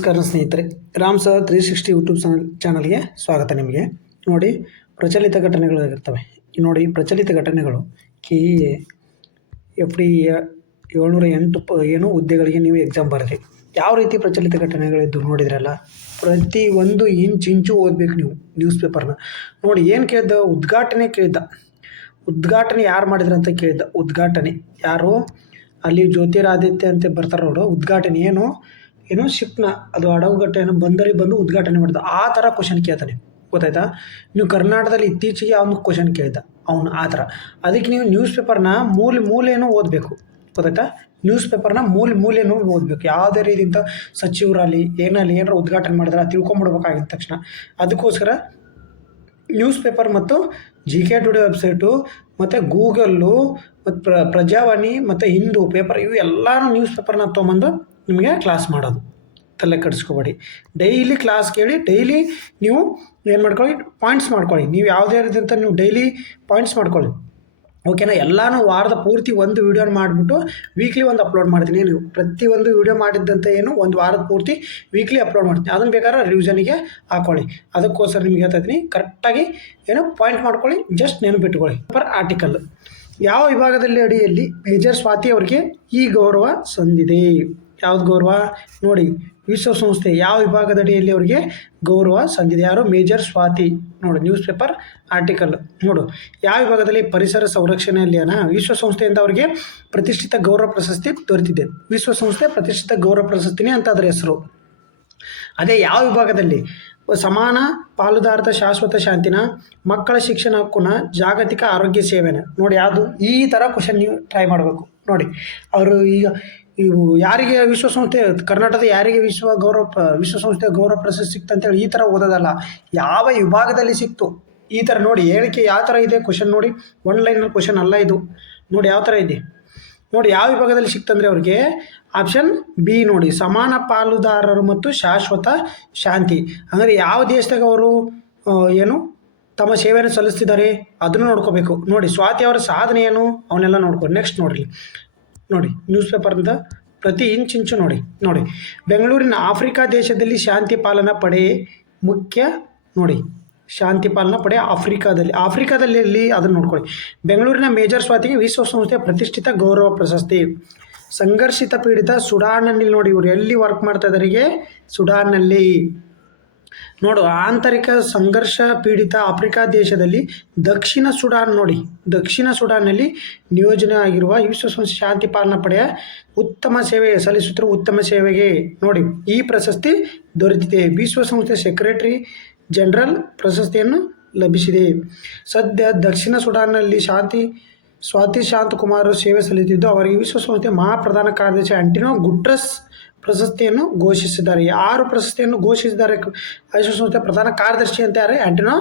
ನಮಸ್ಕಾರ ಸ್ನೇಹಿತರೆ, Ram sir 360 YouTube ಚಾನಲ್ಗೆ ಸ್ವಾಗತ. ನಿಮಗೆ ನೋಡಿ, ಪ್ರಚಲಿತ ಘಟನೆಗಳಿರ್ತವೆ. ನೋಡಿ, ಪ್ರಚಲಿತ ಘಟನೆಗಳು KEA FD 708 ಹುದ್ದೆಗಳಿಗೆ ನೀವು ಎಕ್ಸಾಮ್ ಬರೆದ್ರಿ. ಯಾವ ರೀತಿ ಪ್ರಚಲಿತ ಘಟನೆಗಳಿದ್ದು ನೋಡಿದ್ರಲ್ಲ, ಪ್ರತಿ ಒಂದು ಇಂಚು ಓದಬೇಕು ನೀವು ನ್ಯೂಸ್ ಪೇಪರ್ನ. ನೋಡಿ, ಏನು ಕೇಳಿದ್ದ? ಉದ್ಘಾಟನೆ ಕೇಳಿದ್ದ. ಉದ್ಘಾಟನೆ ಯಾರು ಮಾಡಿದ್ರು ಅಂತ ಕೇಳಿದ್ದ. ಉದ್ಘಾಟನೆ ಯಾರು? ಅಲ್ಲಿ ಜ್ಯೋತಿರಾದಿತ್ಯ ಅಂತ ಬರ್ತಾರೆ ನೋಡು. ಉದ್ಘಾಟನೆ ಏನು ಶಿಪ್ನ, ಅದು ಹಡಗುಗಟ್ಟೆಯನ್ನು ಬಂದರಿಗೆ ಬಂದು ಉದ್ಘಾಟನೆ ಮಾಡಿದ. ಆ ಥರ ಕ್ವಶನ್ ಕೇಳ್ತಾನೆ, ಗೊತ್ತಾಯ್ತಾ? ನೀವು ಕರ್ನಾಟಕದಲ್ಲಿ ಇತ್ತೀಚೆಗೆ ಅವನು ಕ್ವಶನ್ ಕೇಳಿದ ಅವನು ಆ ಥರ. ಅದಕ್ಕೆ ನೀವು ನ್ಯೂಸ್ ಪೇಪರ್ನ ಮೂಲೆನೂ ಓದಬೇಕು, ಗೊತ್ತಾಯ್ತಾ? ನ್ಯೂಸ್ ಪೇಪರ್ನ ಮೂಲೆನೂ ಓದಬೇಕು. ಯಾವುದೇ ರೀತಿಯಿಂದ ಸಚಿವರಲ್ಲಿ ಏನಾರ ಉದ್ಘಾಟನೆ ಮಾಡಿದ್ರೆ ತಿಳ್ಕೊಂಬಿಡ್ಬೇಕಾಗಿದ್ದ ತಕ್ಷಣ. ಅದಕ್ಕೋಸ್ಕರ ನ್ಯೂಸ್ ಪೇಪರ್ ಮತ್ತು GK ಟುಡೇ ವೆಬ್ಸೈಟು ಮತ್ತು ಗೂಗಲ್ಲು ಮತ್ತು ಪ್ರಜಾವಾಣಿ ಮತ್ತು ಹಿಂದೂ ಪೇಪರ್, ಇವು ಎಲ್ಲನೂ ನ್ಯೂಸ್ ಪೇಪರ್ನ ತೊಗೊಂಬಂದು ನಿಮಗೆ ಕ್ಲಾಸ್ ಮಾಡೋದು. ತಲೆ ಕೆಡಿಸ್ಕೊಬೇಡಿ. ಡೈಲಿ ಕ್ಲಾಸ್ ಕೇಳಿ, ಡೈಲಿ ನೀವು ಏನು ಮಾಡ್ಕೊಳ್ಳಿ, ಪಾಯಿಂಟ್ಸ್ ಮಾಡ್ಕೊಳ್ಳಿ. ನೀವು ಯಾವುದೇ ರೀತಿಯಂತ ನೀವು ಡೈಲಿ ಪಾಯಿಂಟ್ಸ್ ಮಾಡ್ಕೊಳ್ಳಿ, ಓಕೆನಾ? ಎಲ್ಲನೂ ವಾರದ ಪೂರ್ತಿ ಒಂದು ವೀಡಿಯೋನ ಮಾಡಿಬಿಟ್ಟು ವೀಕ್ಲಿ ಒಂದು ಅಪ್ಲೋಡ್ ಮಾಡ್ತೀನಿ. ನೀವು ಪ್ರತಿಯೊಂದು ವೀಡಿಯೋ ಮಾಡಿದ್ದಂಥ ಒಂದು ವಾರದ ಪೂರ್ತಿ ವೀಕ್ಲಿ ಅಪ್ಲೋಡ್ ಮಾಡ್ತೀನಿ. ಅದನ್ನು ಬೇಕಾದ್ರೆ ರಿವಿಷನಿಗೆ ಹಾಕ್ಕೊಳ್ಳಿ. ಅದಕ್ಕೋಸ್ಕರ ನಿಮ್ಗೆ ಹೇಳ್ತಾಯಿದ್ದೀನಿ, ಕರೆಕ್ಟಾಗಿ ಪಾಯಿಂಟ್ ಮಾಡ್ಕೊಳ್ಳಿ, ಜಸ್ಟ್ ನೆನಪಿಟ್ಕೊಳ್ಳಿ. ಆರ್ಟಿಕಲ್ ಯಾವ ವಿಭಾಗದಲ್ಲಿ ಅಡಿಯಲ್ಲಿ ಮೇಜರ್ ಸ್ವಾತಿ ಅವರಿಗೆ ಈ ಗೌರವ ಸಂದಿದೆ? ಯಾವ್ದು ಗೌರವ? ನೋಡಿ, ವಿಶ್ವಸಂಸ್ಥೆ ಯಾವ ವಿಭಾಗದಡಿಯಲ್ಲಿ ಅವರಿಗೆ ಗೌರವ ಸಂದಿದೆ? ಯಾರು? ಮೇಜರ್ ಸ್ವಾತಿ. ನೋಡು, ನ್ಯೂಸ್ ಪೇಪರ್ ಆರ್ಟಿಕಲ್ ನೋಡು. ಯಾವ ವಿಭಾಗದಲ್ಲಿ? ಪರಿಸರ ಸಂರಕ್ಷಣೆಯಲ್ಲಿನ ವಿಶ್ವಸಂಸ್ಥೆಯಿಂದ ಅವರಿಗೆ ಪ್ರತಿಷ್ಠಿತ ಗೌರವ ಪ್ರಶಸ್ತಿ ದೊರೆತಿದೆ. ವಿಶ್ವಸಂಸ್ಥೆ ಪ್ರತಿಷ್ಠಿತ ಗೌರವ ಪ್ರಶಸ್ತಿನೇ ಅಂತ ಅದರ ಹೆಸರು. ಅದೇ ಯಾವ ವಿಭಾಗದಲ್ಲಿ? ಸಮಾನ ಪಾಲುದಾರತ ಶಾಶ್ವತ ಶಾಂತಿನ, ಮಕ್ಕಳ ಶಿಕ್ಷಣ ಹಕ್ಕುನ, ಜಾಗತಿಕ ಆರೋಗ್ಯ ಸೇವೆನ. ನೋಡಿ, ಯಾವುದು? ಈ ಥರ ಕ್ವಶನ್ ನೀವು ಟ್ರೈ ಮಾಡಬೇಕು. ನೋಡಿ, ಅವರು ಈಗ ಇವು ಯಾರಿಗೆ ವಿಶ್ವಸಂಸ್ಥೆ, ಕರ್ನಾಟಕದ ಯಾರಿಗೆ ವಿಶ್ವಸಂಸ್ಥೆ ಗೌರವ ಪ್ರಶಸ್ತಿ ಸಿಕ್ತು ಅಂತೇಳಿ ಈ ಥರ ಓದೋದಲ್ಲ, ಯಾವ ವಿಭಾಗದಲ್ಲಿ ಸಿಕ್ತು ಈ ಥರ. ನೋಡಿ, ಹೇಳಿಕೆ ಯಾವ ಥರ ಇದೆ ಕ್ವಶನ್. ನೋಡಿ, ಒನ್ ಲೈನಲ್ಲಿ ಕ್ವಶನ್ ಅಲ್ಲ ಇದು. ನೋಡಿ ಯಾವ ಥರ ಇದೆ. ನೋಡಿ, ಯಾವ ವಿಭಾಗದಲ್ಲಿ ಸಿಕ್ತಂದರೆ ಅವ್ರಿಗೆ ಆಪ್ಷನ್ ಬಿ. ನೋಡಿ, ಸಮಾನ ಪಾಲುದಾರರು ಮತ್ತು ಶಾಶ್ವತ ಶಾಂತಿ. ಅಂದರೆ ಯಾವ ದೇಶದಾಗ ಅವರು ತಮ್ಮ ಸೇವೆಯನ್ನು ಸಲ್ಲಿಸ್ತಿದ್ದಾರೆ ಅದನ್ನು ನೋಡ್ಕೋಬೇಕು. ನೋಡಿ, ಸ್ವಾತಿ ಅವರ ಸಾಧನೆ ಏನು ಅವನ್ನೆಲ್ಲ ನೋಡ್ಕೊ. ನೆಕ್ಸ್ಟ್ ನೋಡಿ ನ್ಯೂಸ್ ಪೇಪರ್ನಿಂದ ಪ್ರತಿ ಇಂಚು ನೋಡಿ. ಬೆಂಗಳೂರಿನ ಆಫ್ರಿಕಾ ದೇಶದಲ್ಲಿ ಶಾಂತಿ ಪಾಲನಾ ಪಡೆ ಮುಖ್ಯ. ನೋಡಿ, ಶಾಂತಿ ಪಾಲನಾ ಪಡೆ ಆಫ್ರಿಕಾದಲ್ಲಿ ಅದನ್ನು ನೋಡ್ಕೊಳ್ಳಿ. ಬೆಂಗಳೂರಿನ ಮೇಜರ್ ಸ್ವಾತಿಗೆ ವಿಶ್ವಸಂಸ್ಥೆ ಪ್ರತಿಷ್ಠಿತ ಗೌರವ ಪ್ರಶಸ್ತಿ. ಸಂಘರ್ಷಿತ ಪೀಡಿತ ಸುಡಾನ್ನಲ್ಲಿ. ನೋಡಿ, ಇವರು ಎಲ್ಲಿ ವರ್ಕ್ ಮಾಡ್ತಾ ಇದ್ದಾರಿಗೆ? ಸುಡಾನ್ನಲ್ಲಿ. ನೋಡು, ಆಂತರಿಕ ಸಂಘರ್ಷ ಪೀಡಿತ ಆಫ್ರಿಕಾ ದೇಶದಲ್ಲಿ ದಕ್ಷಿಣ ಸುಡಾನ್. ನೋಡಿ, ದಕ್ಷಿಣ ಸುಡಾನ್ನಲ್ಲಿ ನಿಯೋಜನೆ ಆಗಿರುವ ವಿಶ್ವಸಂಸ್ಥೆ ಶಾಂತಿ ಪಾಲನಾ ಪಡೆಯ ಉತ್ತಮ ಸೇವೆ ಸಲ್ಲಿಸುತ್ತಿರುವ ಉತ್ತಮ ಸೇವೆಗೆ ನೋಡಿ ಈ ಪ್ರಶಸ್ತಿ ದೊರೆತಿದೆ. ವಿಶ್ವಸಂಸ್ಥೆ ಸೆಕ್ರೆಟರಿ ಜನರಲ್ ಪ್ರಶಸ್ತಿಯನ್ನು ಲಭಿಸಿದೆ. ಸದ್ಯ ದಕ್ಷಿಣ ಸುಡಾನ್ನಲ್ಲಿ ಸ್ವಾತಿ ಶಾಂತಕುಮಾರ್ ಸೇವೆ ಸಲ್ಲಿಸುತ್ತಿದ್ದು ಅವರಿಗೆ ವಿಶ್ವಸಂಸ್ಥೆ ಮಹಾಪ್ರಧಾನ ಕಾರ್ಯದರ್ಶಿ ಆಂಟೋನಿಯೋ ಗುಟೆರಸ್ ಪ್ರಶಸ್ತಿಯನ್ನು ಘೋಷಿಸಿದ್ದಾರೆ. 6 ಪ್ರಶಸ್ತಿಯನ್ನು ಘೋಷಿಸಿದ್ದಾರೆ ವಿಶ್ವಸಂಸ್ಥೆ ಪ್ರಧಾನ ಕಾರ್ಯದರ್ಶಿ ಅಂತ. ಯಾರು? Antonio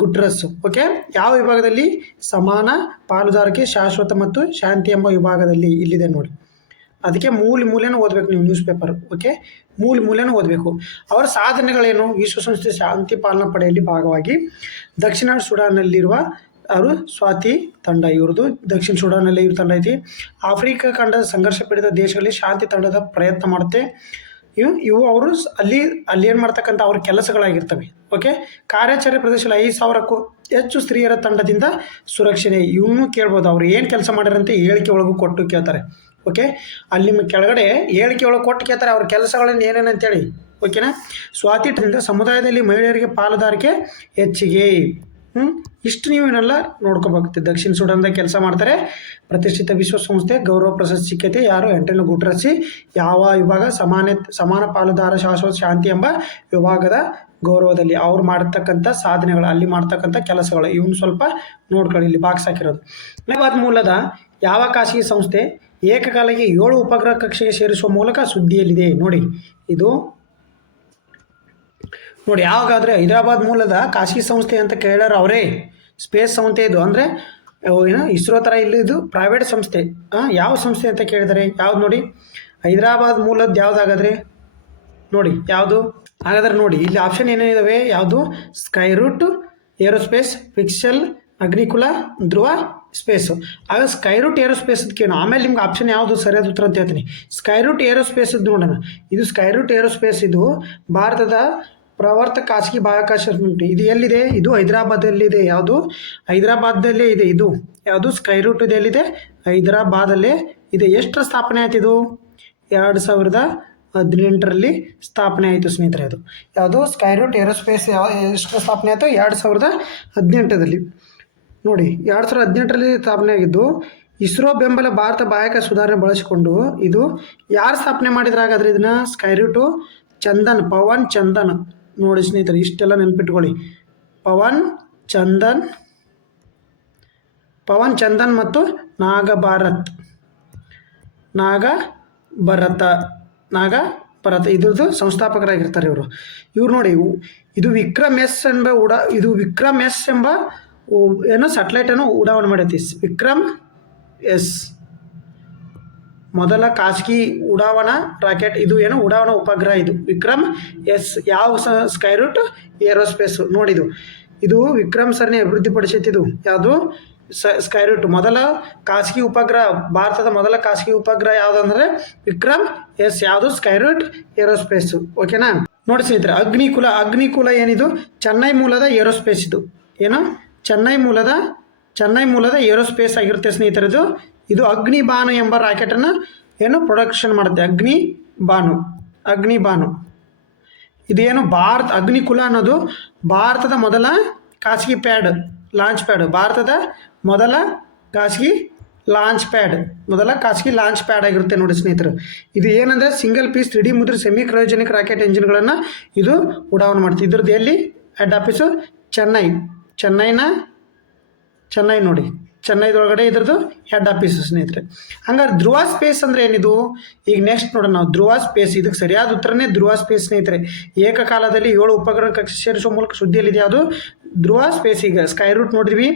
Guterres. ಓಕೆ, ಯಾವ ವಿಭಾಗದಲ್ಲಿ? ಸಮಾನ ಪಾಲುದಾರಿಕೆ, ಶಾಶ್ವತ ಮತ್ತು ಶಾಂತಿ ಎಂಬ ವಿಭಾಗದಲ್ಲಿ ಇಲ್ಲಿದೆ ನೋಡಿ. ಅದಕ್ಕೆ ಮೂಲೆನೂ ಓದಬೇಕು ನೀವು ನ್ಯೂಸ್ ಪೇಪರ್. ಓಕೆ, ಮೂಲೆನೂ ಓದಬೇಕು. ಅವರ ಸಾಧನೆಗಳೇನು? ವಿಶ್ವಸಂಸ್ಥೆ ಶಾಂತಿ ಪಾಲನಾ ಪಡೆಯಲ್ಲಿ ಭಾಗವಾಗಿ ದಕ್ಷಿಣ ಸುಡಾನ್ನಲ್ಲಿರುವ ಅವರು ಸ್ವಾತಿ ತಂಡ, ಇವ್ರದ್ದು ದಕ್ಷಿಣ ಸುಡಾನಲ್ಲಿ ಇವ್ರ ತಂಡ ಐತಿ. ಆಫ್ರಿಕಾ ಖಂಡದ ಸಂಘರ್ಷ ಪೀಡಿತ ದೇಶಗಳಲ್ಲಿ ಶಾಂತಿ ತಂಡದ ಪ್ರಯತ್ನ ಮಾಡುತ್ತೆ. ಇವು ಅವರು ಅಲ್ಲಿ ಏನು ಮಾಡ್ತಕ್ಕಂಥ ಅವ್ರ ಕೆಲಸಗಳಾಗಿರ್ತವೆ. ಓಕೆ, ಕಾರ್ಯಾಚರಣೆ ಪ್ರದೇಶದಲ್ಲಿ 5,000ಕ್ಕೂ ಹೆಚ್ಚು ಸ್ತ್ರೀಯರ ತಂಡದಿಂದ ಸುರಕ್ಷಣೆ. ಇವನ್ನೂ ಕೇಳ್ಬೋದು. ಅವ್ರು ಏನು ಕೆಲಸ ಮಾಡ್ಯಾರಂತೆ ಹೇಳಿಕೆ ಒಳಗೂ ಕೊಟ್ಟು ಕೇಳ್ತಾರೆ. ಓಕೆ, ಅಲ್ಲಿ ನಿಮ್ಮ ಕೆಳಗಡೆ ಹೇಳಿಕೆ ಒಳಗೆ ಕೊಟ್ಟು ಕೇಳ್ತಾರೆ ಅವ್ರ ಕೆಲಸಗಳನ್ನು ಏನೇನಂತೇಳಿ. ಓಕೆನಾ? ಸ್ವಾತಿಯಿಂದ ಸಮುದಾಯದಲ್ಲಿ ಮಹಿಳೆಯರಿಗೆ ಪಾಲುದಾರಿಕೆ ಹೆಚ್ಚಿಗೆ. ಇಷ್ಟು ನೀವೇನೆಲ್ಲ ನೋಡ್ಕೋಬೇಕು. ದಕ್ಷಿಣ ಸುಡಾನ್ದಾಗ ಕೆಲಸ ಮಾಡ್ತಾರೆ. ಪ್ರತಿಷ್ಠಿತ ವಿಶ್ವಸಂಸ್ಥೆ ಗೌರವ ಪ್ರಶಸ್ತಿ ಸಿಕ್ಕೈತೆ. ಯಾರು? Antonio Guterres. ಯಾವ ವಿಭಾಗ? ಸಮಾನ ಪಾಲುದಾರ ಶಾಶ್ವತ ಶಾಂತಿ ಎಂಬ ವಿಭಾಗದ ಗೌರವದಲ್ಲಿ ಅವ್ರು ಮಾಡ್ತಕ್ಕಂಥ ಸಾಧನೆಗಳು, ಅಲ್ಲಿ ಮಾಡ್ತಕ್ಕಂಥ ಕೆಲಸಗಳು, ಇವನು ಸ್ವಲ್ಪ ನೋಡ್ಕೊಳ್ಳಿ. ಇಲ್ಲಿ ಬಾಕ್ಸ್ ಹಾಕಿರೋದು. ಹೈದರಾಬಾದ್ ಮೂಲದ ಯಾವ ಖಾಸಗಿ ಸಂಸ್ಥೆ ಏಕಕಾಲಕ್ಕೆ 7 ಉಪಗ್ರಹ ಕಕ್ಷೆಗೆ ಸೇರಿಸುವ ಮೂಲಕ ಸುದ್ದಿಯಲ್ಲಿದೆ? ನೋಡಿ, ಇದು ನೋಡಿ ಯಾವಾಗಾದರೆ ಹೈದರಾಬಾದ್ ಮೂಲದ ಖಾಸಗಿ ಸಂಸ್ಥೆ ಅಂತ ಕೇಳಾರ ಅವರೇ. ಸ್ಪೇಸ್ ಸಂಸ್ಥೆ ಇದು. ಅಂದರೆ ಇಸ್ರೋ ಥರ ಇದು ಪ್ರೈವೇಟ್ ಸಂಸ್ಥೆ. ಯಾವ ಸಂಸ್ಥೆ ಅಂತ ಕೇಳಿದರೆ ಯಾವ್ದು? ನೋಡಿ, ಹೈದರಾಬಾದ್ ಮೂಲದ ಯಾವುದಾಗಾದ್ರೆ ನೋಡಿ ಯಾವುದು ಹಾಗಾದ್ರೆ ನೋಡಿ, ಇಲ್ಲಿ ಆಪ್ಷನ್ ಏನೇನಿದಾವೆ? ಯಾವುದು? ಸ್ಕೈ ರೂಟ್, ಏರೋಸ್ಪೇಸ್, ಪಿಕ್ಸೆಲ್, ಅಗ್ನಿಕುಲ, ಧ್ರುವ ಸ್ಪೇಸು. ಆಗ ಸ್ಕೈರೂಟ್ ಏರೋಸ್ಪೇಸದ್ದು ಕೇಳೋಣ, ಆಮೇಲೆ ನಿಮ್ಗೆ ಆಪ್ಷನ್ ಯಾವುದು ಸರಿಯಾದ ಉತ್ತರ ಅಂತ ಹೇಳ್ತೀನಿ. ಸ್ಕೈರೂಟ್ ಏರೋಸ್ಪೇಸದ್ದು ನೋಡೋಣ. ಇದು ಸ್ಕೈರೂಟ್ ಏರೋಸ್ಪೇಸ್, ಇದು ಭಾರತದ ಪ್ರವರ್ತ ಖಾಸಗಿ ಬಾಹ್ಯಾಕಾಶ ಉಂಟು. ಇದು ಎಲ್ಲಿದೆ? ಇದು ಹೈದರಾಬಾದಲ್ಲಿದೆ. ಯಾವುದು? ಹೈದರಾಬಾದಲ್ಲೇ ಇದೆ. ಇದು ಯಾವುದು? ಸ್ಕೈರೂಟ್ ಇದು ಎಲ್ಲಿದೆ? ಹೈದರಾಬಾದಲ್ಲೇ ಇದೆ. ಎಷ್ಟರ ಸ್ಥಾಪನೆ ಆಯ್ತು? ಇದು 2018ರಲ್ಲಿ ಸ್ಥಾಪನೆ ಆಯಿತು ಸ್ನೇಹಿತರೆ. ಅದು ಯಾವುದು? ಸ್ಕೈರೂಟ್ ಏರೋಸ್ಪೇಸ್ ಎಷ್ಟು ಸ್ಥಾಪನೆ ಆಯಿತು? 2018ರಲ್ಲಿ. ನೋಡಿ, 2018ರಲ್ಲಿ ಸ್ಥಾಪನೆ ಆಗಿದ್ದು. ಇಸ್ರೋ ಬೆಂಬಲ ಭಾರತ ಬಾಹ್ಯಾಕಾಶ ಸುಧಾರಣೆ ಬಳಸಿಕೊಂಡು ಇದು ಯಾರು ಸ್ಥಾಪನೆ ಮಾಡಿದ್ರೆ ಹಾಗಾದ್ರೆ ಇದನ್ನ? ಸ್ಕೈರೂಟು ಚಂದನ್, ಪವನ್ ಚಂದನ್. ನೋಡಿ ಸ್ನೇಹಿತರೆ, ಇಷ್ಟೆಲ್ಲ ನೆನ್ಪಿಟ್ಕೊಳ್ಳಿ. ಪವನ್ ಚಂದನ್ ಮತ್ತು ನಾಗಭರತ ಇದ್ರದ್ದು ಸಂಸ್ಥಾಪಕರಾಗಿರ್ತಾರೆ ಇವರು ನೋಡಿ. ಇದು ವಿಕ್ರಮ್ ಎಸ್ ಎಂಬ ಏನೋ ಸ್ಯಾಟಲೈಟನ್ನು ಉಡಾವಣೆ ಮಾಡೈತಿ. ವಿಕ್ರಮ್ ಎಸ್ ಮೊದಲ ಖಾಸಗಿ ಉಡಾವಣಾ ರಾಕೆಟ್. ಇದು ಏನು? ಉಡಾವಣಾ ಉಪಗ್ರಹ. ಇದು ವಿಕ್ರಮ್ ಎಸ್. ಯಾವ ಸ್ಕೈರೂಟ್ ಏರೋಸ್ಪೇಸು ನೋಡಿದು. ಇದು ವಿಕ್ರಮ್ ಸರಣಿ ಅಭಿವೃದ್ಧಿಪಡಿಸಿದ್ದು. ಯಾವುದು? ಸ್ಕೈರೂಟ್ ಮೊದಲ ಖಾಸಗಿ ಉಪಗ್ರಹ. ಭಾರತದ ಮೊದಲ ಖಾಸಗಿ ಉಪಗ್ರಹ ಯಾವುದಂದ್ರೆ ವಿಕ್ರಮ್ ಎಸ್. ಯಾವುದು? ಸ್ಕೈರೂಟ್ ಏರೋಸ್ಪೇಸು. ಓಕೆನಾ? ನೋಡಿ ಸ್ನೇಹಿತರೆ, ಅಗ್ನಿಕುಲ ಏನಿದು? ಚೆನ್ನೈ ಮೂಲದ ಏರೋಸ್ಪೇಸ್. ಇದು ಏನು? ಚೆನ್ನೈ ಮೂಲದ ಏರೋಸ್ಪೇಸ್ ಆಗಿರುತ್ತೆ ಸ್ನೇಹಿತರೆ. ಇದು ಅಗ್ನಿಬಾನು ಎಂಬ ರಾಕೆಟನ್ನು ಏನು ಪ್ರೊಡಕ್ಷನ್ ಮಾಡುತ್ತೆ. ಅಗ್ನಿಬಾನು ಇದೇನು? ಅಗ್ನಿಕುಲ ಅನ್ನೋದು ಭಾರತದ ಮೊದಲ ಖಾಸಗಿ ಲಾಂಚ್ ಪ್ಯಾಡ್. ಭಾರತದ ಮೊದಲ ಖಾಸಗಿ ಲಾಂಚ್ ಪ್ಯಾಡ್ ಆಗಿರುತ್ತೆ ನೋಡಿ ಸ್ನೇಹಿತರು. ಇದು ಏನಂದರೆ ಸಿಂಗಲ್ ಪೀಸ್ 3D ಮುದ್ರಿ ಸೆಮಿ ಕ್ರಯೋಜೆನಿಕ್ ರಾಕೆಟ್ ಎಂಜಿನ್ಗಳನ್ನು ಇದು ಉಡಾವಣೆ ಮಾಡ್ತೀವಿ. ಇದ್ರದ್ದು ಎಲ್ಲಿ ಹೆಡ್ ಆಫೀಸು? ಚೆನ್ನೈ ನೋಡಿ, ಚೆನ್ನೈದೊಳಗಡೆ ಇದ್ರದ್ದು ಹೆಡ್ ಆಫೀಸ್ ಸ್ನೇಹಿತರೆ. ಹಂಗಾರೆ ಧ್ರುವ ಸ್ಪೇಸ್ ಅಂದರೆ ಏನಿದು? ಈಗ ನೆಕ್ಸ್ಟ್ ನೋಡೋಣ ನಾವು. ಧ್ರುವ ಸ್ಪೇಸ್, ಇದಕ್ಕೆ ಸರಿಯಾದ ಉತ್ತರನೇ ಧ್ರುವ ಸ್ಪೇಸ್ ಸ್ನೇಹಿತರೆ. ಏಕಕಾಲದಲ್ಲಿ 7 ಉಪಗ್ರಹ ಕಕ್ಷೆ ಸೇರಿಸುವ ಮೂಲಕ ಸುದ್ದಿಯಲ್ಲಿದೆ. ಯಾವುದು? ಧ್ರುವ ಸ್ಪೇಸ್. ಈಗ ಸ್ಕೈರೂಟ್ ನೋಡಿದ್ವಿ,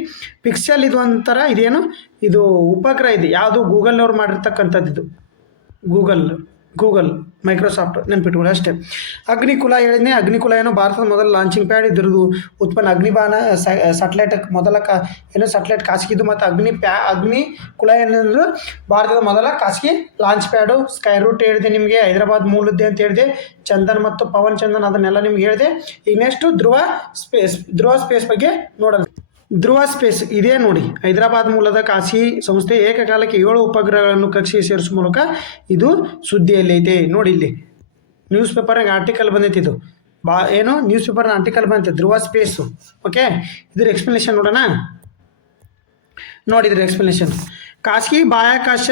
ಪಿಕ್ಸೆಲ್ ಇದು ಒಂಥರ ಇದೇನು? ಇದು ಉಪಗ್ರಹ ಇದೆ. ಯಾವುದು? ಗೂಗಲ್ನವ್ರು ಮಾಡಿರ್ತಕ್ಕಂಥದ್ದು. ಇದು ಗೂಗಲ್ ಮೈಕ್ರೋಸಾಫ್ಟ್ ನೆನ್ಪಿಟ್ಕೊಳ್ಳಿ ಅಷ್ಟೇ. ಅಗ್ನಿಕುಲ ಹೇಳಿದ್ನೆ. ಅಗ್ನಿಕುಲ ಏನು? ಭಾರತದ ಮೊದಲ ಲಾಂಚಿಂಗ್ ಪ್ಯಾಡ್. ಇದ್ರದ್ದು ಉತ್ಪನ್ನ ಅಗ್ನಿಬಾನ ಸ್ಯಾಟಲೈಟ್ ಮೊದಲ ಸ್ಯಾಟಲೈಟ್ ಖಾಸಗಿದ್ದು. ಮತ್ತು ಅಗ್ನಿಕುಲ ಏನಂದ್ರೆ ಭಾರತದ ಮೊದಲ ಖಾಸಗಿ ಲಾಂಚ್ ಪ್ಯಾಡು. ಸ್ಕೈರೂಟ್ ಹೇಳಿದೆ ನಿಮಗೆ, ಹೈದರಾಬಾದ್ ಮೂಲದ್ದೇ ಅಂತ ಹೇಳಿದೆ. ಚಂದನ್ ಮತ್ತು ಪವನ್ ಚಂದನ್ ಅದನ್ನೆಲ್ಲ ನಿಮ್ಗೆ ಹೇಳಿದೆ. ಈಗ ನೆಕ್ಸ್ಟು ಧ್ರುವ ಸ್ಪೇಸ್ ಬಗ್ಗೆ ನೋಡೋಣ. ಧ್ರುವ ಸ್ಪೇಸ್ ಇದೇ ನೋಡಿ, ಹೈದರಾಬಾದ್ ಮೂಲದ ಖಾಸಗಿ ಸಂಸ್ಥೆ ಏಕಕಾಲಕ್ಕೆ 7 ಉಪಗ್ರಹಗಳನ್ನು ಕಕ್ಷೆಗೆ ಸೇರಿಸುವ ಮೂಲಕ ಇದು ಸುದ್ದಿಯಲ್ಲಿ ಐತೆ. ನೋಡಿ, ಇಲ್ಲಿ ನ್ಯೂಸ್ ಪೇಪರ್ನಾಗ ಆರ್ಟಿಕಲ್ ಬಂದೈತಿ. ಇದು ನ್ಯೂಸ್ ಪೇಪರ್ನ ಆರ್ಟಿಕಲ್ ಬಂದೈತೆ ಧ್ರುವ ಸ್ಪೇಸು. ಓಕೆ, ಇದ್ರ ಎಕ್ಸ್ಪ್ಲನೇಷನ್ ನೋಡೋಣ. ನೋಡಿ, ಇದ್ರ ಎಕ್ಸ್ಪ್ಲನೇಷನ್ ಖಾಸಗಿ ಬಾಹ್ಯಾಕಾಶ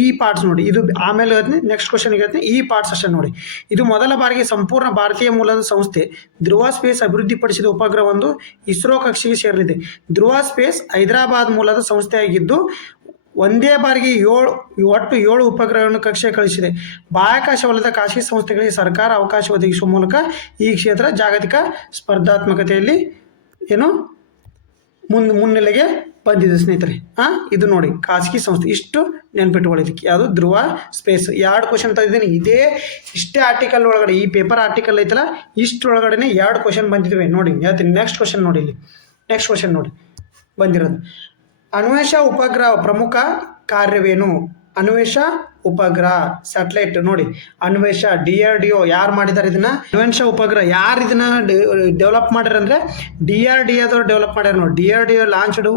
ಈ ಪಾರ್ಟ್ಸ್ ನೋಡಿ. ಇದು ಆಮೇಲೆ ಹೇಳ್ತೀನಿ, ನೆಕ್ಸ್ಟ್ ಕ್ವಶನ್ಗೆ ಹೇಳ್ತೀನಿ. ಈ ಪಾರ್ಟ್ಸ್ ಅಷ್ಟೇ ನೋಡಿ. ಇದು ಮೊದಲ ಬಾರಿಗೆ ಸಂಪೂರ್ಣ ಭಾರತೀಯ ಮೂಲದ ಸಂಸ್ಥೆ ಧ್ರುವ ಸ್ಪೇಸ್ ಅಭಿವೃದ್ಧಿಪಡಿಸಿದ ಉಪಗ್ರಹವೊಂದು ಇಸ್ರೋ ಕಕ್ಷೆಗೆ ಸೇರಲಿದೆ. ಧ್ರುವ ಸ್ಪೇಸ್ ಹೈದರಾಬಾದ್ ಮೂಲದ ಸಂಸ್ಥೆಯಾಗಿದ್ದು ಒಂದೇ ಬಾರಿಗೆ ಒಟ್ಟು 7 ಉಪಗ್ರಹಗಳನ್ನು ಕಕ್ಷೆಗೆ ಕಳಿಸಿದೆ. ಬಾಹ್ಯಾಕಾಶ ವಲಯದ ಖಾಸಗಿ ಸಂಸ್ಥೆಗಳಿಗೆ ಸರ್ಕಾರ ಅವಕಾಶ ಒದಗಿಸುವ ಮೂಲಕ ಈ ಕ್ಷೇತ್ರ ಜಾಗತಿಕ ಸ್ಪರ್ಧಾತ್ಮಕತೆಯಲ್ಲಿ ಮುನ್ನೆಲೆಗೆ ಬಂದಿದೆ ಸ್ನೇಹಿತರೆ. ಇದು ನೋಡಿ, ಖಾಸಗಿ ಸಂಸ್ಥೆ. ಇಷ್ಟು ನೆನ್ಪಿಟ್ಕೊಳ್ಳೋದಕ್ಕೆ ಯಾವುದು? ಧ್ರುವ ಸ್ಪೇಸ್. 2 ಕ್ವಶನ್ ತೆಗೆದಿದ್ದೀನಿ. ಇಷ್ಟೇ ಆರ್ಟಿಕಲ್ ಒಳಗಡೆ, ಈ ಪೇಪರ್ ಆರ್ಟಿಕಲ್ ಐತಲ್ಲ, ಇಷ್ಟರೊಳಗಡೆ 2 ಕ್ವಶನ್ ಬಂದಿದ್ದಾವೆ ನೋಡಿ. ಹೇಳ್ತೀನಿ. ನೆಕ್ಸ್ಟ್ ಕ್ವಶನ್ ನೋಡಿ, ಇಲ್ಲಿ ನೆಕ್ಸ್ಟ್ ಕ್ವಶನ್ ನೋಡಿ ಬಂದಿರೋದು. ಅನ್ವೇಷ ಉಪಗ್ರಹ ಪ್ರಮುಖ ಕಾರ್ಯವೇನು? ಅನ್ವೇಷ ಉಪಗ್ರಹ ಸ್ಯಾಟಲೈಟ್ ನೋಡಿ. ಅನ್ವೇಷ DRDO ಯಾರು ಮಾಡಿದ್ದಾರೆ ಇದನ್ನ? ಅನ್ವೇಷ ಉಪಗ್ರಹ ಯಾರು ಇದನ್ನ ಡೆವಲಪ್ ಮಾಡ್ಯಾರ ಅಂದ್ರೆ DRDOದವ್ರು ಡೆವಲಪ್ ಮಾಡ್ಯಾರ ನೋಡಿ. DRDO launched